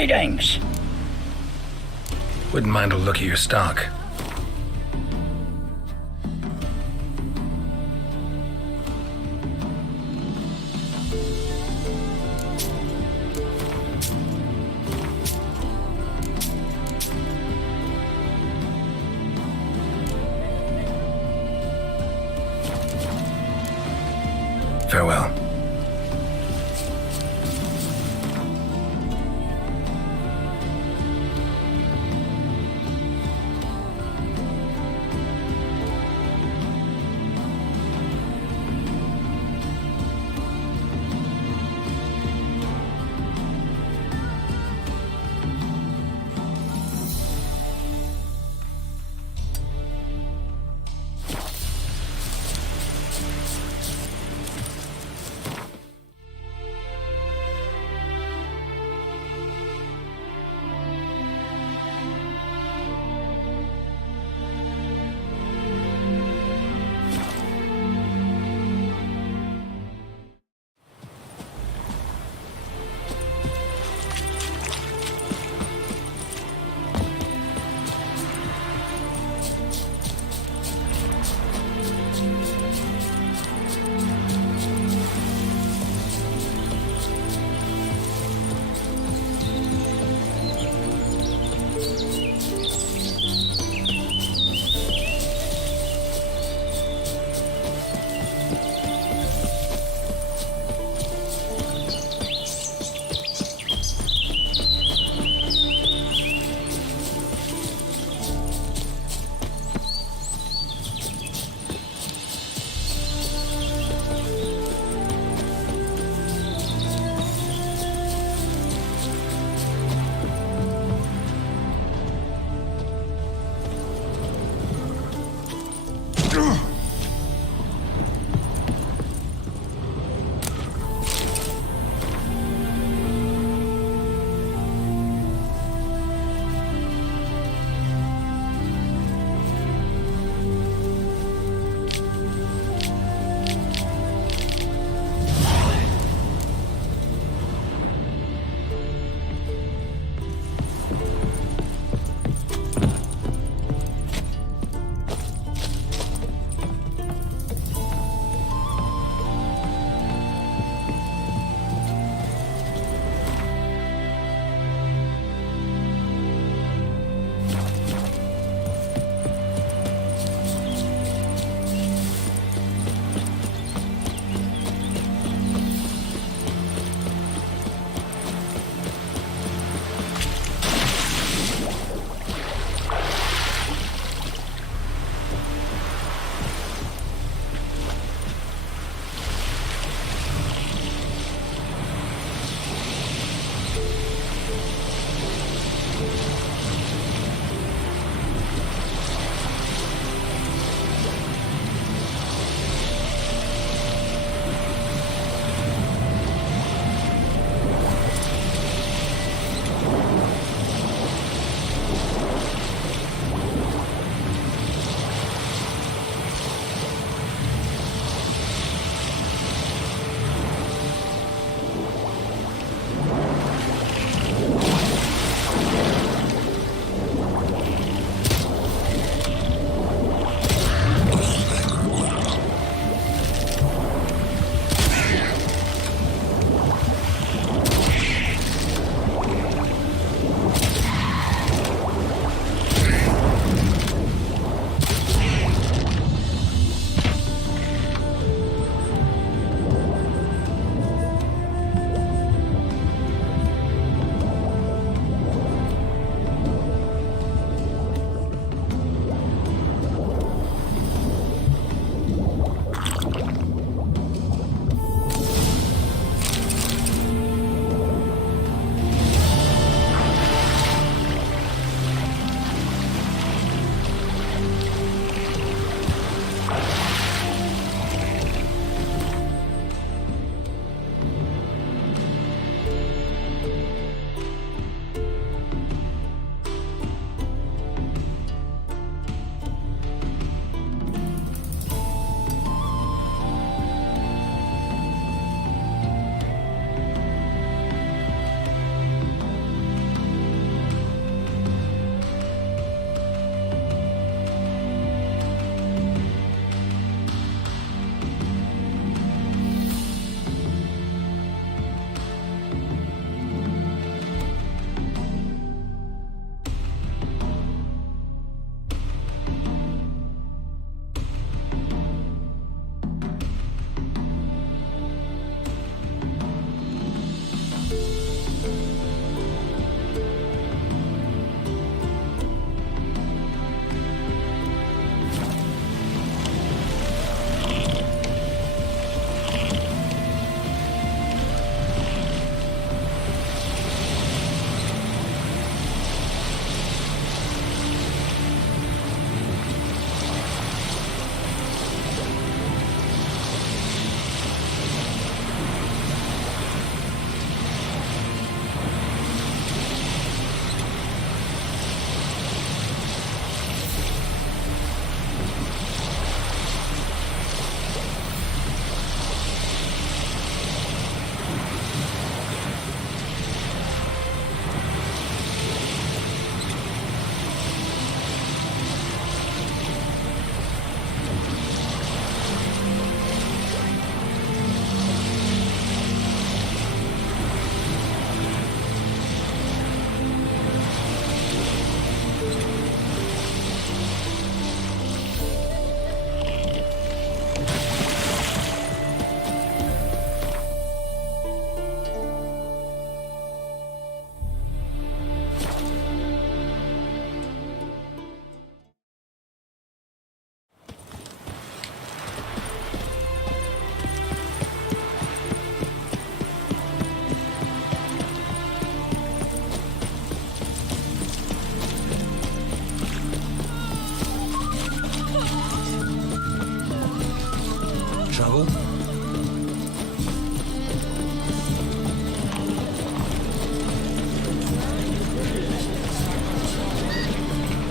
Greetings. Wouldn't mind a look at your stock. Farewell.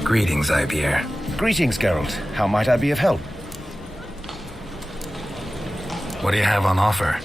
Greetings, Ipier. Greetings, Geralt. How might I be of help? What do you have on offer?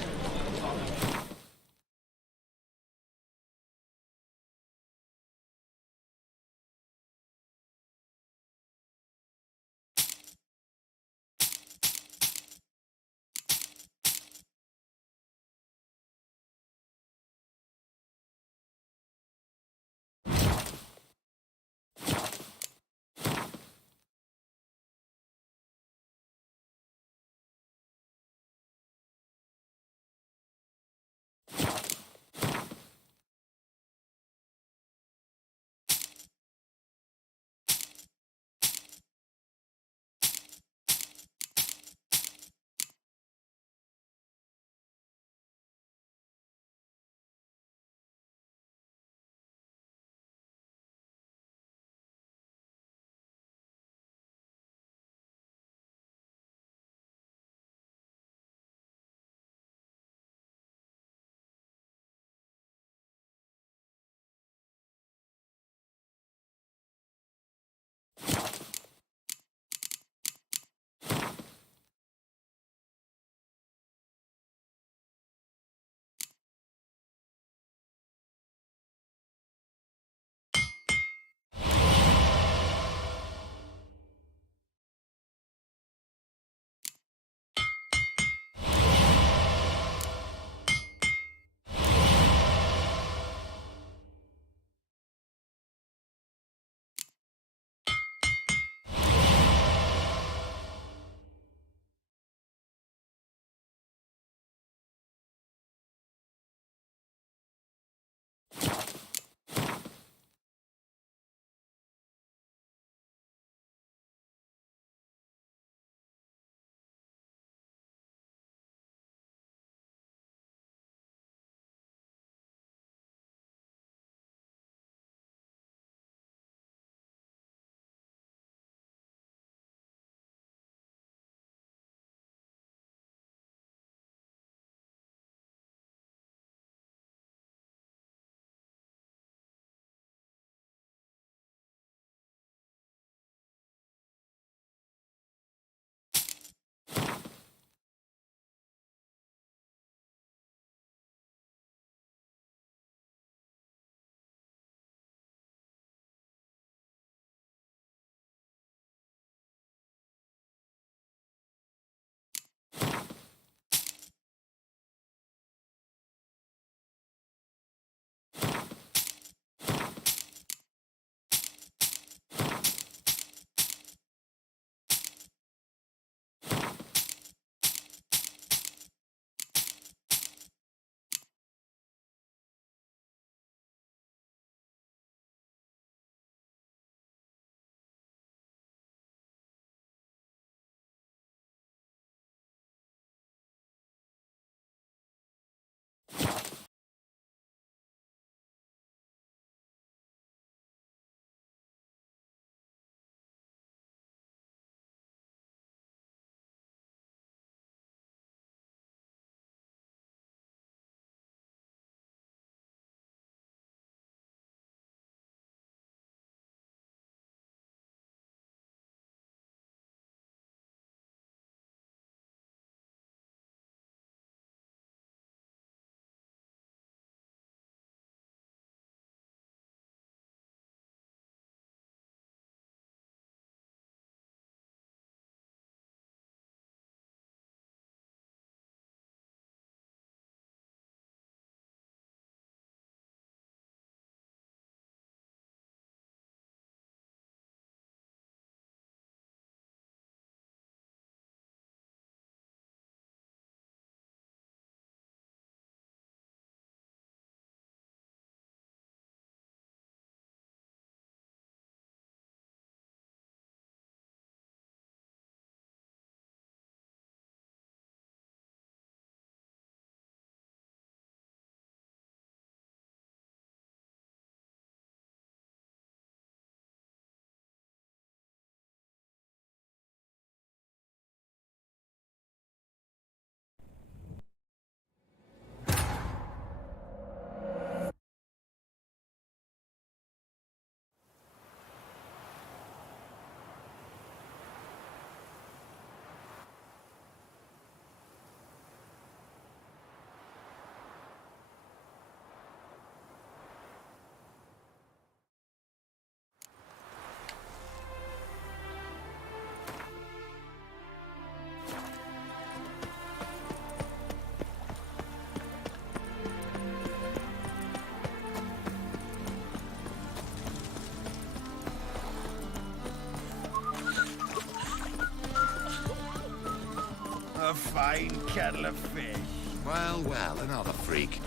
fine kettle of fish. Well, well, another freak.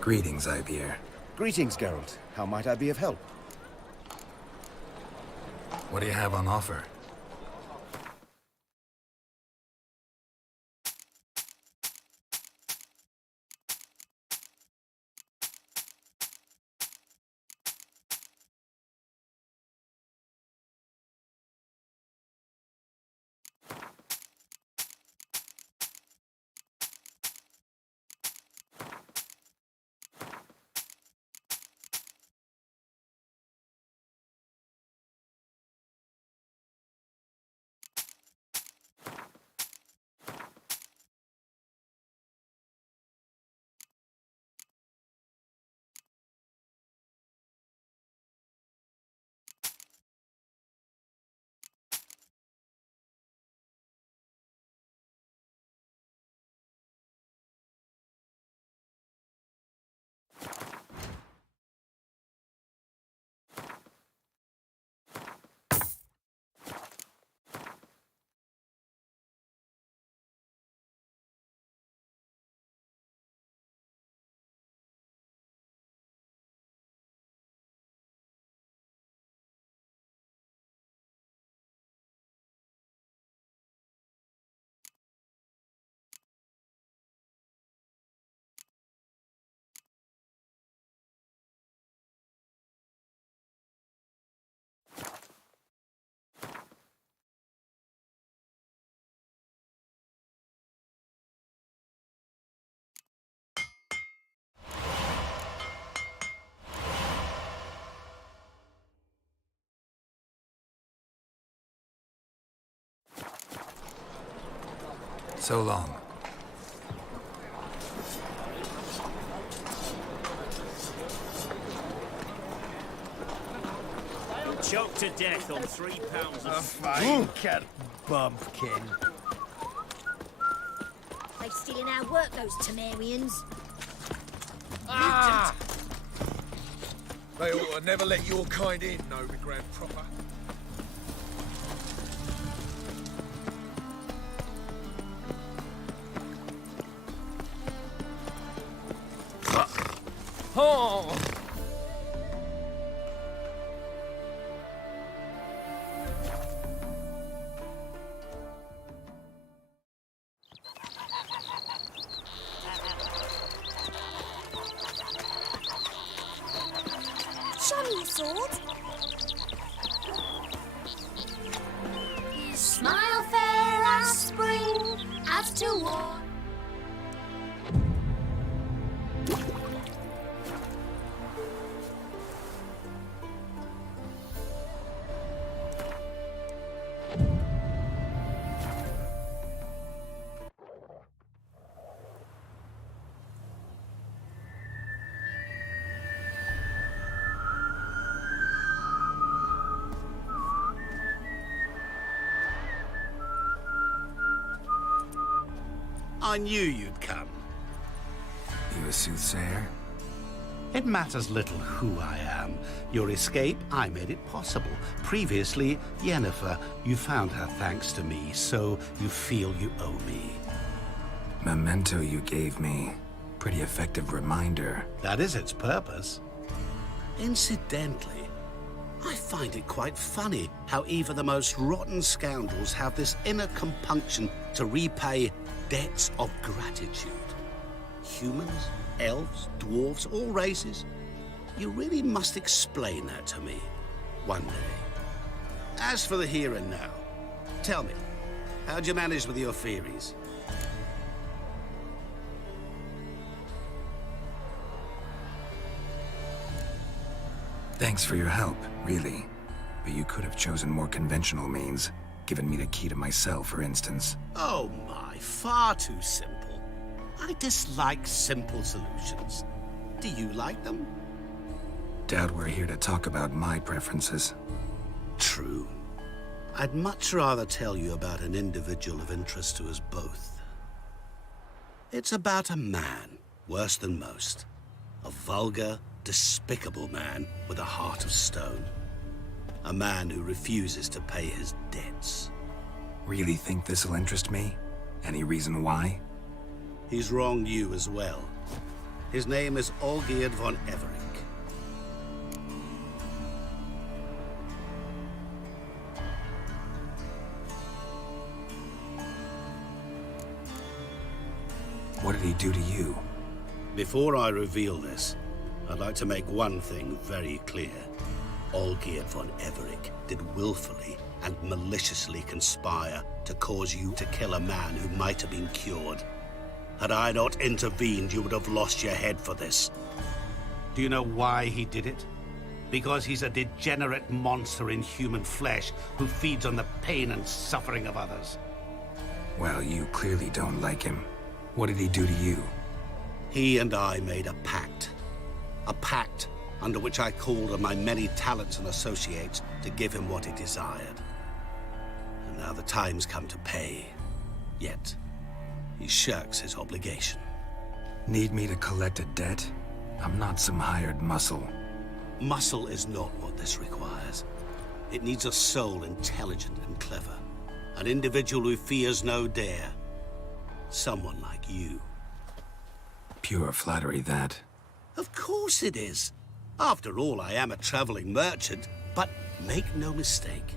Greetings, Ivier. Greetings, Geralt. How might I be of help? What do you have on offer? So long. Choked to death on 3 pounds of... A fine cat bumpkin. They stealing our work, those Temerians. Ah! They ought to never let your kind in, Novi Grand Proper. Oh! Show me your sword. Smile fair as spring, as to war. I knew you'd come. You a soothsayer? It matters little who I am. Your escape, I made it possible. Previously, Yennefer, you found her thanks to me, so you feel you owe me. Memento you gave me. Pretty effective reminder. That is its purpose. Incidentally, I find it quite funny how even the most rotten scoundrels have this inner compunction to repay debts of gratitude. Humans, elves, dwarves, all races. You really must explain that to me one day. As for the here and now, tell me, how'd you manage with your theories? Thanks for your help, really. But you could have chosen more conventional means. Given me the key to my cell, for instance. Oh my, far too simple. I dislike simple solutions. Do you like them? Doubt we're here to talk about my preferences. True. I'd much rather tell you about an individual of interest to us both. It's about a man, worse than most. A vulgar, despicable man with a heart of stone. A man who refuses to pay his debts. Really think this'll interest me? Any reason why? He's wronged you as well. His name is Olgierd von Everick. What did he do to you? Before I reveal this, I'd like to make one thing very clear. Olgierd von Everick did willfully and maliciously conspire to cause you to kill a man who might have been cured. Had I not intervened, you would have lost your head for this. Do you know why he did it? Because he's a degenerate monster in human flesh who feeds on the pain and suffering of others. Well, you clearly don't like him. What did he do to you? He and I made a pact. A pact under which I called on my many talents and associates to give him what he desired. And now the time's come to pay. Yet, he shirks his obligation. Need me to collect a debt? I'm not some hired muscle. Muscle is not what this requires. It needs a soul intelligent and clever. An individual who fears no dare. Someone like you. Pure flattery, that. Of course it is. After all, I am a traveling merchant. But make no mistake,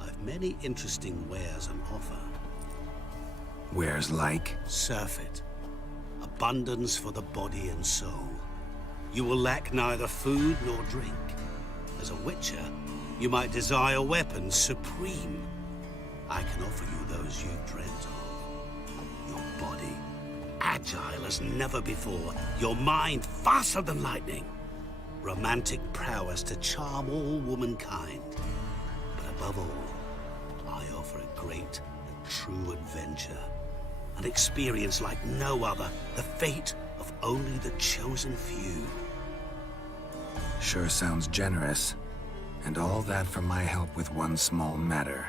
I've many interesting wares on offer. Wares like? Surfeit. Abundance for the body and soul. You will lack neither food nor drink. As a witcher, you might desire weapons supreme. I can offer you those you dreamt of. Your body, agile as never before. Your mind, faster than lightning. Romantic prowess to charm all womankind. But above all, I offer a great and true adventure. An experience like no other. The fate of only the chosen few. Sure sounds generous. And all that for my help with one small matter.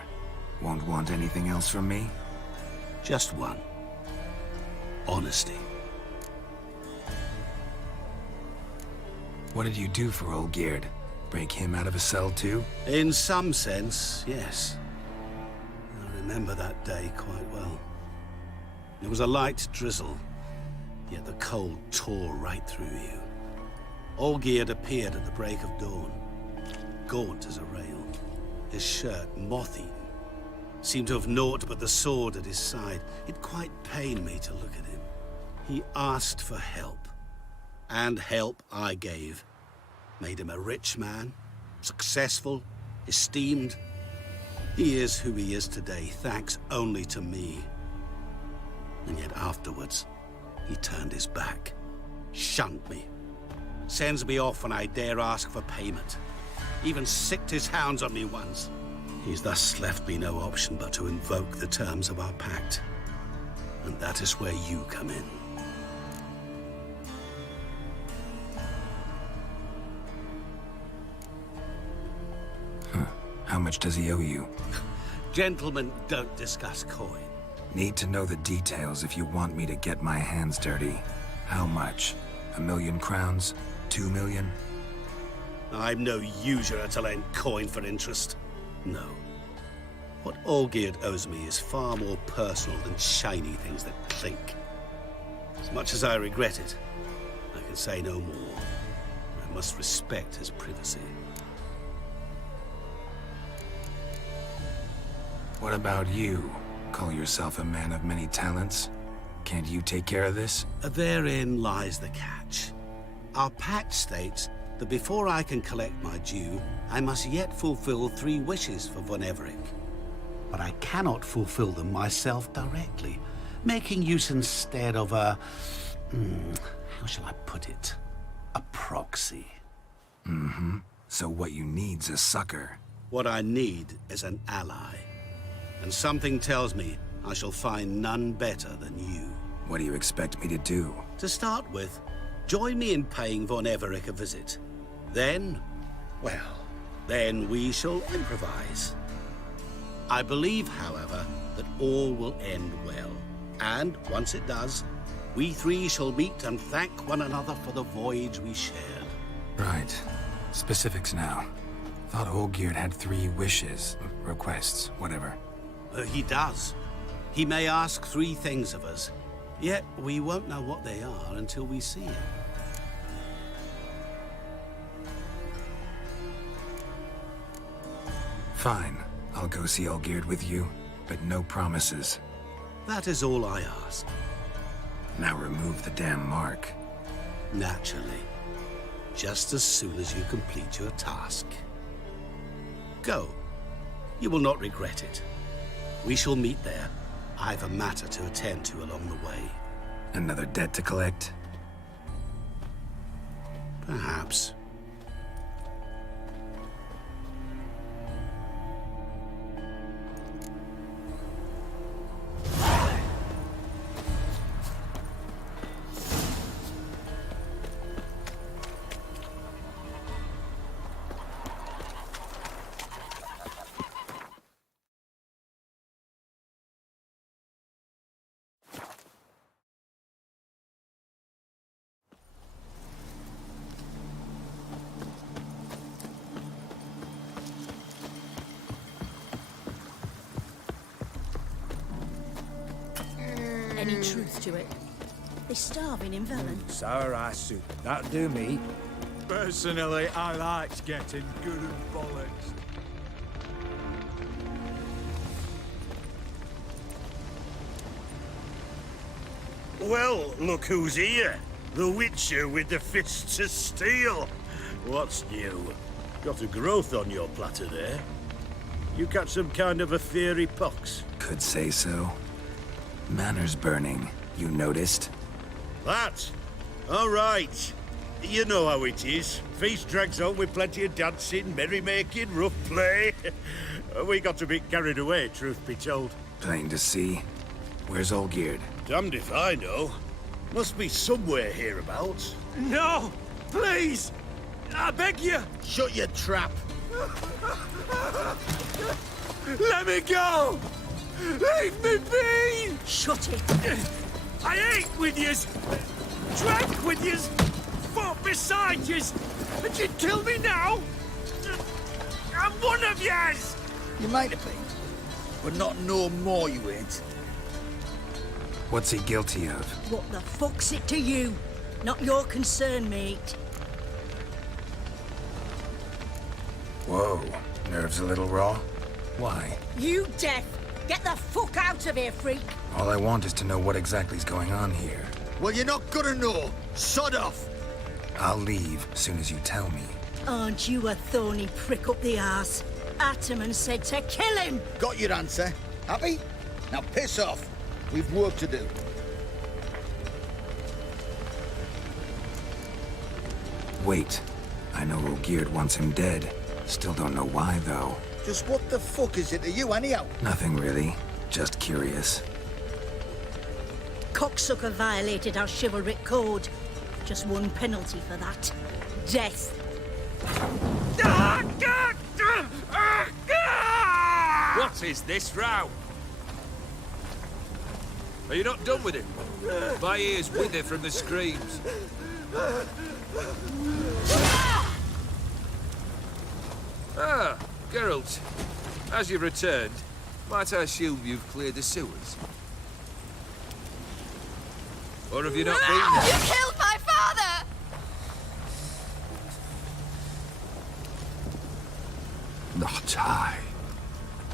Won't want anything else from me? Just one. Honesty. What did you do for Olgierd? Break him out of a cell too? In some sense, yes. I remember that day quite well. It was a light drizzle, yet the cold tore right through you. Olgierd appeared at the break of dawn, gaunt as a rail, his shirt moth-eaten. Seemed to have naught but the sword at his side. It quite pained me to look at him. He asked for help, and help I gave. Made him a rich man, successful, esteemed. He is who he is today, thanks only to me. And yet afterwards, he turned his back, shunned me, sends me off when I dare ask for payment. Even sicked his hounds on me once. He's thus left me no option but to invoke the terms of our pact. And that is where you come in. How much does he owe you? Gentlemen don't discuss coin. Need to know the details if you want me to get my hands dirty. How much? 1,000,000 crowns? 2 million? I'm no usurer to lend coin for interest. No. What Olgierd owes me is far more personal than shiny things that clink. As much as I regret it, I can say no more. I must respect his privacy. What about you? Call yourself a man of many talents? Can't you take care of this? Therein lies the catch. Our pact states that before I can collect my due, I must yet fulfill 3 wishes for Von Everick. But I cannot fulfill them myself directly, making use instead of a... how shall I put it? A proxy. Mm-hmm. So what you need's a sucker. What I need is an ally. And something tells me I shall find none better than you. What do you expect me to do? To start with, join me in paying Von Everick a visit. Then, well, then we shall improvise. I believe, however, that all will end well. And once it does, we 3 shall meet and thank one another for the voyage we shared. Right. Specifics now. Thought Olgierd had 3 wishes, requests, whatever. He does. He may ask 3 things of us, yet we won't know what they are until we see him. Fine. I'll go see Olgierd with you, but no promises. That is all I ask. Now remove the damn mark. Naturally. Just as soon as you complete your task. Go. You will not regret it. We shall meet there. I've a matter to attend to along the way. Another debt to collect? Perhaps. Any truth to it? They're starving in Velen. Sour rice soup. That'll do me. Personally, I liked getting good and bollocks. Well, look who's here. The Witcher with the fists of steel. What's new? Got a growth on your platter there. You catch some kind of a fiery pox? Could say so. Manners burning, you noticed? That? All right. You know how it is. Feast drags on with plenty of dancing, merrymaking, rough play. We got a bit carried away, truth be told. Plain to see. Where's Olgierd? Damned if I know. Must be somewhere hereabouts. No! Please! I beg you! Shut your trap! Let me go! Leave me be! Shut it! I ate with yous! Drank with yous! Fought beside yous! And you'd kill me now? I'm one of yous! You might have been, but not no more you ain't. What's he guilty of? What the fuck's it to you? Not your concern, mate. Whoa, nerves a little raw? Why? You deaf! Get the fuck out of here, freak! All I want is to know what exactly is going on here. Well, you're not gonna know. Sod off! I'll leave as soon as you tell me. Aren't you a thorny prick up the arse? Ataman said to kill him! Got your answer. Happy? Now piss off. We've work to do. Wait. I know Olgierd wants him dead. Still don't know why, though. Just what the fuck is it to you, anyhow? Nothing really. Just curious. Cocksucker violated our chivalric code. Just one penalty for that. Death. What is this row? Are you not done with him? My ears wither from the screams. Ah, Geralt. As you've returned, might I assume you've cleared the sewers? Or have you not been there? You killed my father! Not I.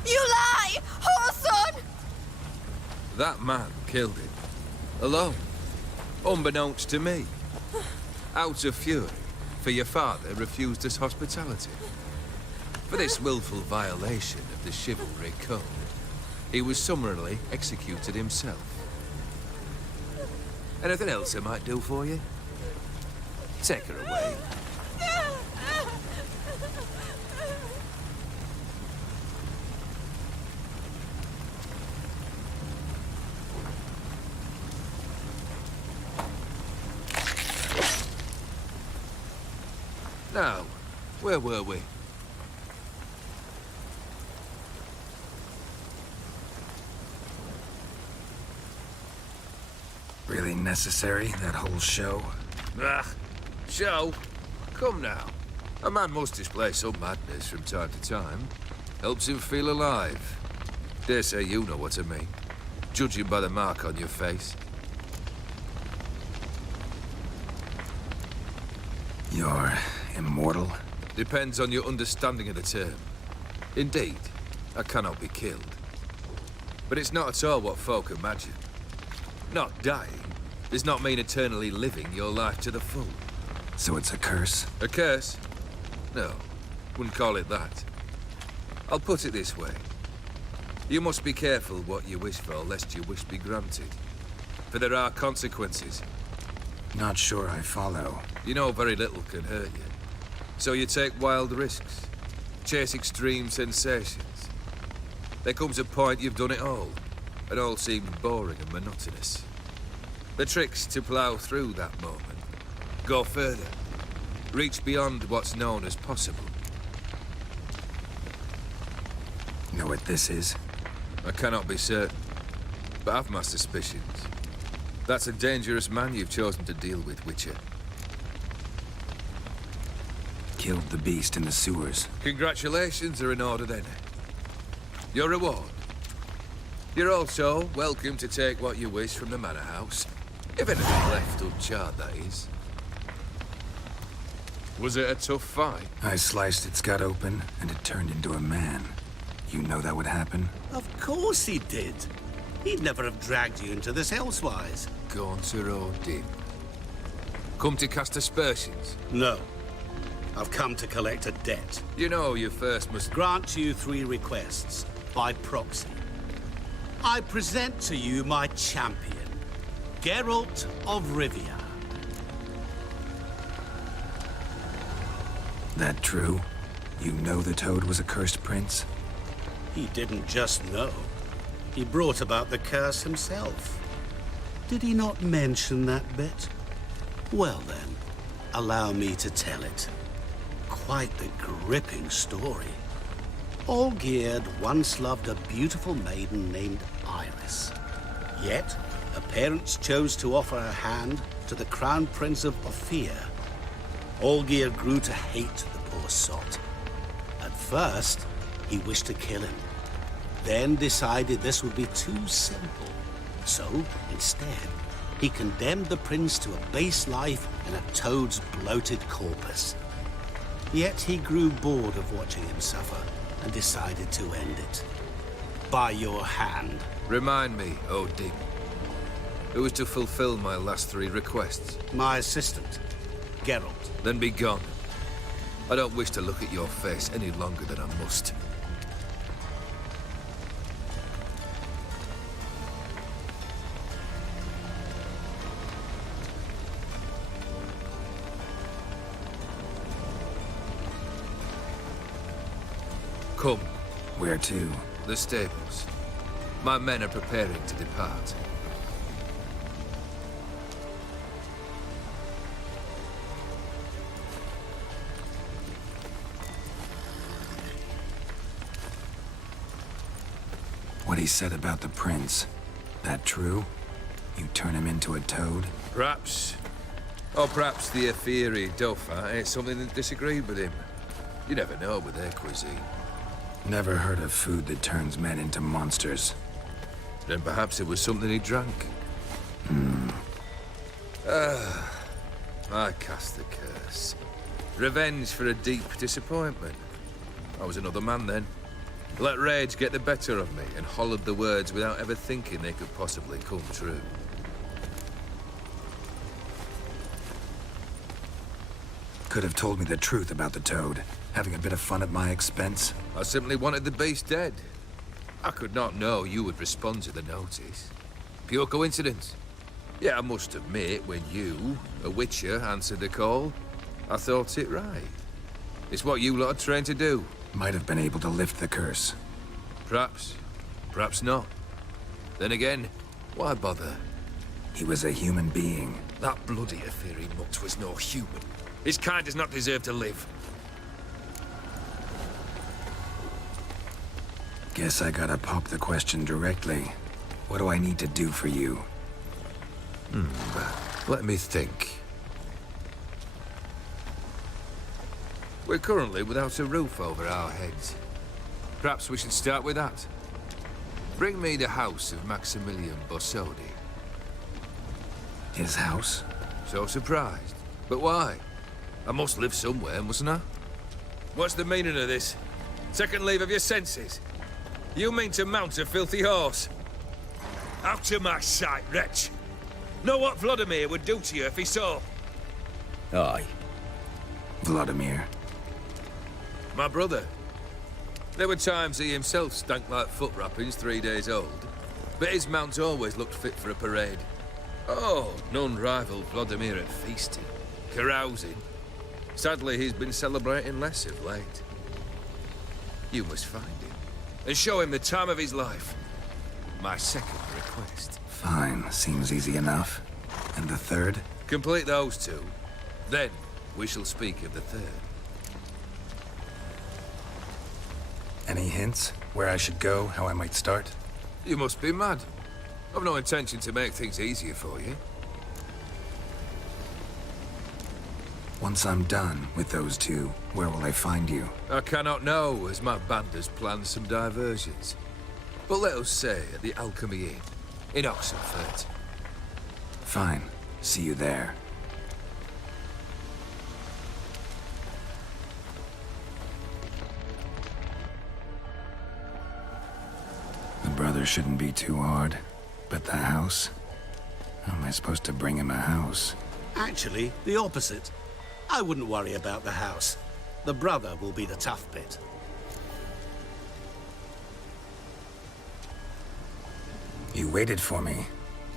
You lie! Whoreson! That man killed him. Alone. Unbeknownst to me. Out of fury, for your father refused us hospitality. For this willful violation of the chivalry code, he was summarily executed himself. Anything else I might do for you? Take her away. Now, where were we? Really necessary, that whole show? Ah, show? Come now. A man must display some madness from time to time. Helps him feel alive. Dare say you know what I mean. Judging by the mark on your face. You're immortal? Depends on your understanding of the term. Indeed, I cannot be killed. But it's not at all what folk imagine. Not dying does not mean eternally living your life to the full. So it's a curse? A curse? No, wouldn't call it that. I'll put it this way. You must be careful what you wish for, lest your wish be granted. For there are consequences. Not sure I follow. You know very little can hurt you. So you take wild risks. Chase extreme sensations. There comes a point you've done it all. It all seems boring and monotonous. The trick's to plough through that moment. Go further. Reach beyond what's known as possible. Know what this is? I cannot be certain, but I've my suspicions. That's a dangerous man you've chosen to deal with, Witcher. Killed the beast in the sewers. Congratulations are in order then. Your reward. You're also welcome to take what you wish from the manor house. If anything left uncharred, that is. Was it a tough fight? I sliced its gut open, and it turned into a man. You know that would happen? Of course he did. He'd never have dragged you into this elsewise. Gaunter Odin. Come to cast aspersions? No. I've come to collect a debt. You know you first must grant you 3 requests, by proxy. I present to you my champion, Geralt of Rivia. That true? You know the Toad was a cursed prince? He didn't just know. He brought about the curse himself. Did he not mention that bit? Well then, allow me to tell it. Quite the gripping story. Olgierd once loved a beautiful maiden named Iris. Yet, her parents chose to offer her hand to the Crown Prince of Ophir. Olgierd grew to hate the poor sot. At first, he wished to kill him. Then decided this would be too simple. So, instead, he condemned the prince to a base life in a toad's bloated corpus. Yet he grew bored of watching him suffer and decided to end it. By your hand. Remind me, Odin. Who was to fulfill my last 3 requests? My assistant, Geralt. Then be gone. I don't wish to look at your face any longer than I must. Come. Where to? The stables. My men are preparing to depart. What he said about the prince, that true? You turn him into a toad? Perhaps. Or perhaps the Aetheri Dauphin ate something that disagreed with him. You never know with their cuisine. Never heard of food that turns men into monsters. Then perhaps it was something he drank. I cast the curse. Revenge for a deep disappointment. I was another man then. Let rage get the better of me and hollered the words without ever thinking they could possibly come true. Could have told me the truth about the Toad, having a bit of fun at my expense. I simply wanted the beast dead. I could not know you would respond to the notice. Pure coincidence. Yeah, I must admit, when you, a Witcher, answered the call, I thought it right. It's what you lot are trained to do. Might have been able to lift the curse. Perhaps. Perhaps not. Then again, why bother? He was a human being. That bloody Aetheri mutt was no human. His kind does not deserve to live. Guess I gotta pop the question directly. What do I need to do for you? Let me think. We're currently without a roof over our heads. Perhaps we should start with that. Bring me the house of Maximilian Borsodi. His house? So surprised. But why? I must live somewhere, mustn't I? What's the meaning of this? Second leave of your senses? You mean to mount a filthy horse? Out of my sight, wretch! Know what Vladimir would do to you if he saw? Aye. Vladimir. My brother. There were times he himself stank like foot wrappings 3 days old, but his mount always looked fit for a parade. Oh, none rivaled Vladimir at feasting, carousing. Sadly, he's been celebrating less of late. You must find him, and show him the time of his life. My second request. Fine, seems easy enough. And the third? Complete those two. Then, we shall speak of the third. Any hints? Where I should go, how I might start? You must be mad. I've no intention to make things easier for you. Once I'm done with those two, where will I find you? I cannot know, as my band has planned some diversions. But let us say at the Alchemy Inn, in Oxenfurt. Fine. See you there. The brother shouldn't be too hard. But the house? How am I supposed to bring him a house? Actually, the opposite. I wouldn't worry about the house. The brother will be the tough bit. You waited for me.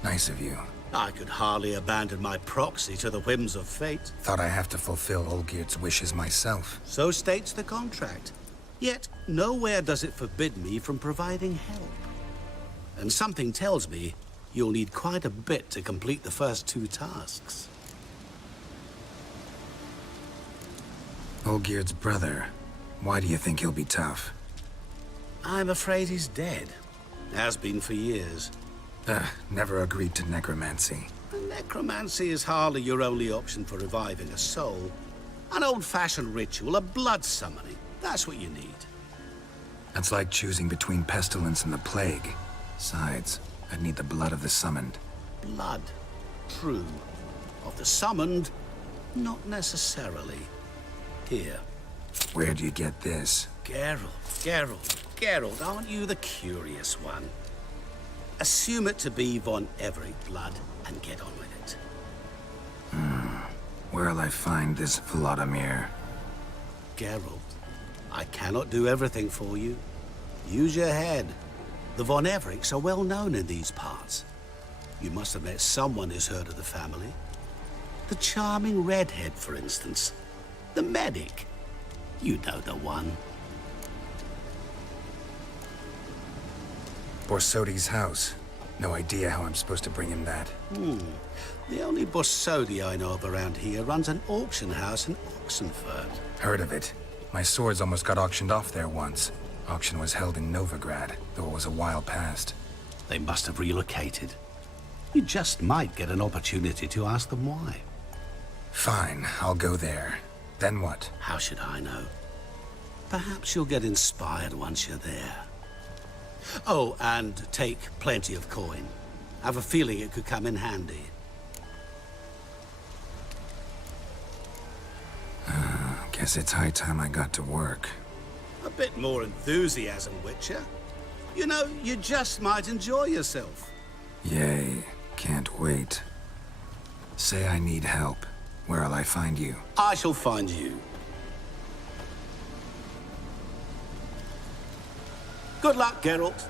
Nice of you. I could hardly abandon my proxy to the whims of fate. Thought I have to fulfill Olgierd's wishes myself. So states the contract. Yet, nowhere does it forbid me from providing help. And something tells me you'll need quite a bit to complete the first 2 tasks. Olgierd's brother. Why do you think he'll be tough? I'm afraid he's dead. Has been for years. Never agreed to necromancy. Necromancy is hardly your only option for reviving a soul. An old-fashioned ritual, a blood summoning. That's what you need. That's like choosing between pestilence and the plague. Besides, I'd need the blood of the summoned. Blood. True. Of the summoned, not necessarily. Here. Where do you get this? Geralt, aren't you the curious one? Assume it to be von Everett blood and get on with it. Where'll I find this Vladimir? Geralt, I cannot do everything for you. Use your head. The von Evericks are well known in these parts. You must have met someone who's heard of the family. The charming redhead, for instance. The medic. You know the one. Borsodi's house. No idea how I'm supposed to bring him that. The only Borsodi I know of around here runs an auction house in Oxenfurt. Heard of it. My swords almost got auctioned off there once. Auction was held in Novigrad, though it was a while past. They must have relocated. You just might get an opportunity to ask them why. Fine, I'll go there. Then what? How should I know? Perhaps you'll get inspired once you're there. Oh, and take plenty of coin. I have a feeling it could come in handy. Guess it's high time I got to work. A bit more enthusiasm, Witcher. You know, you just might enjoy yourself. Yay, can't wait. Say I need help. Where'll I find you? I shall find you. Good luck, Geralt.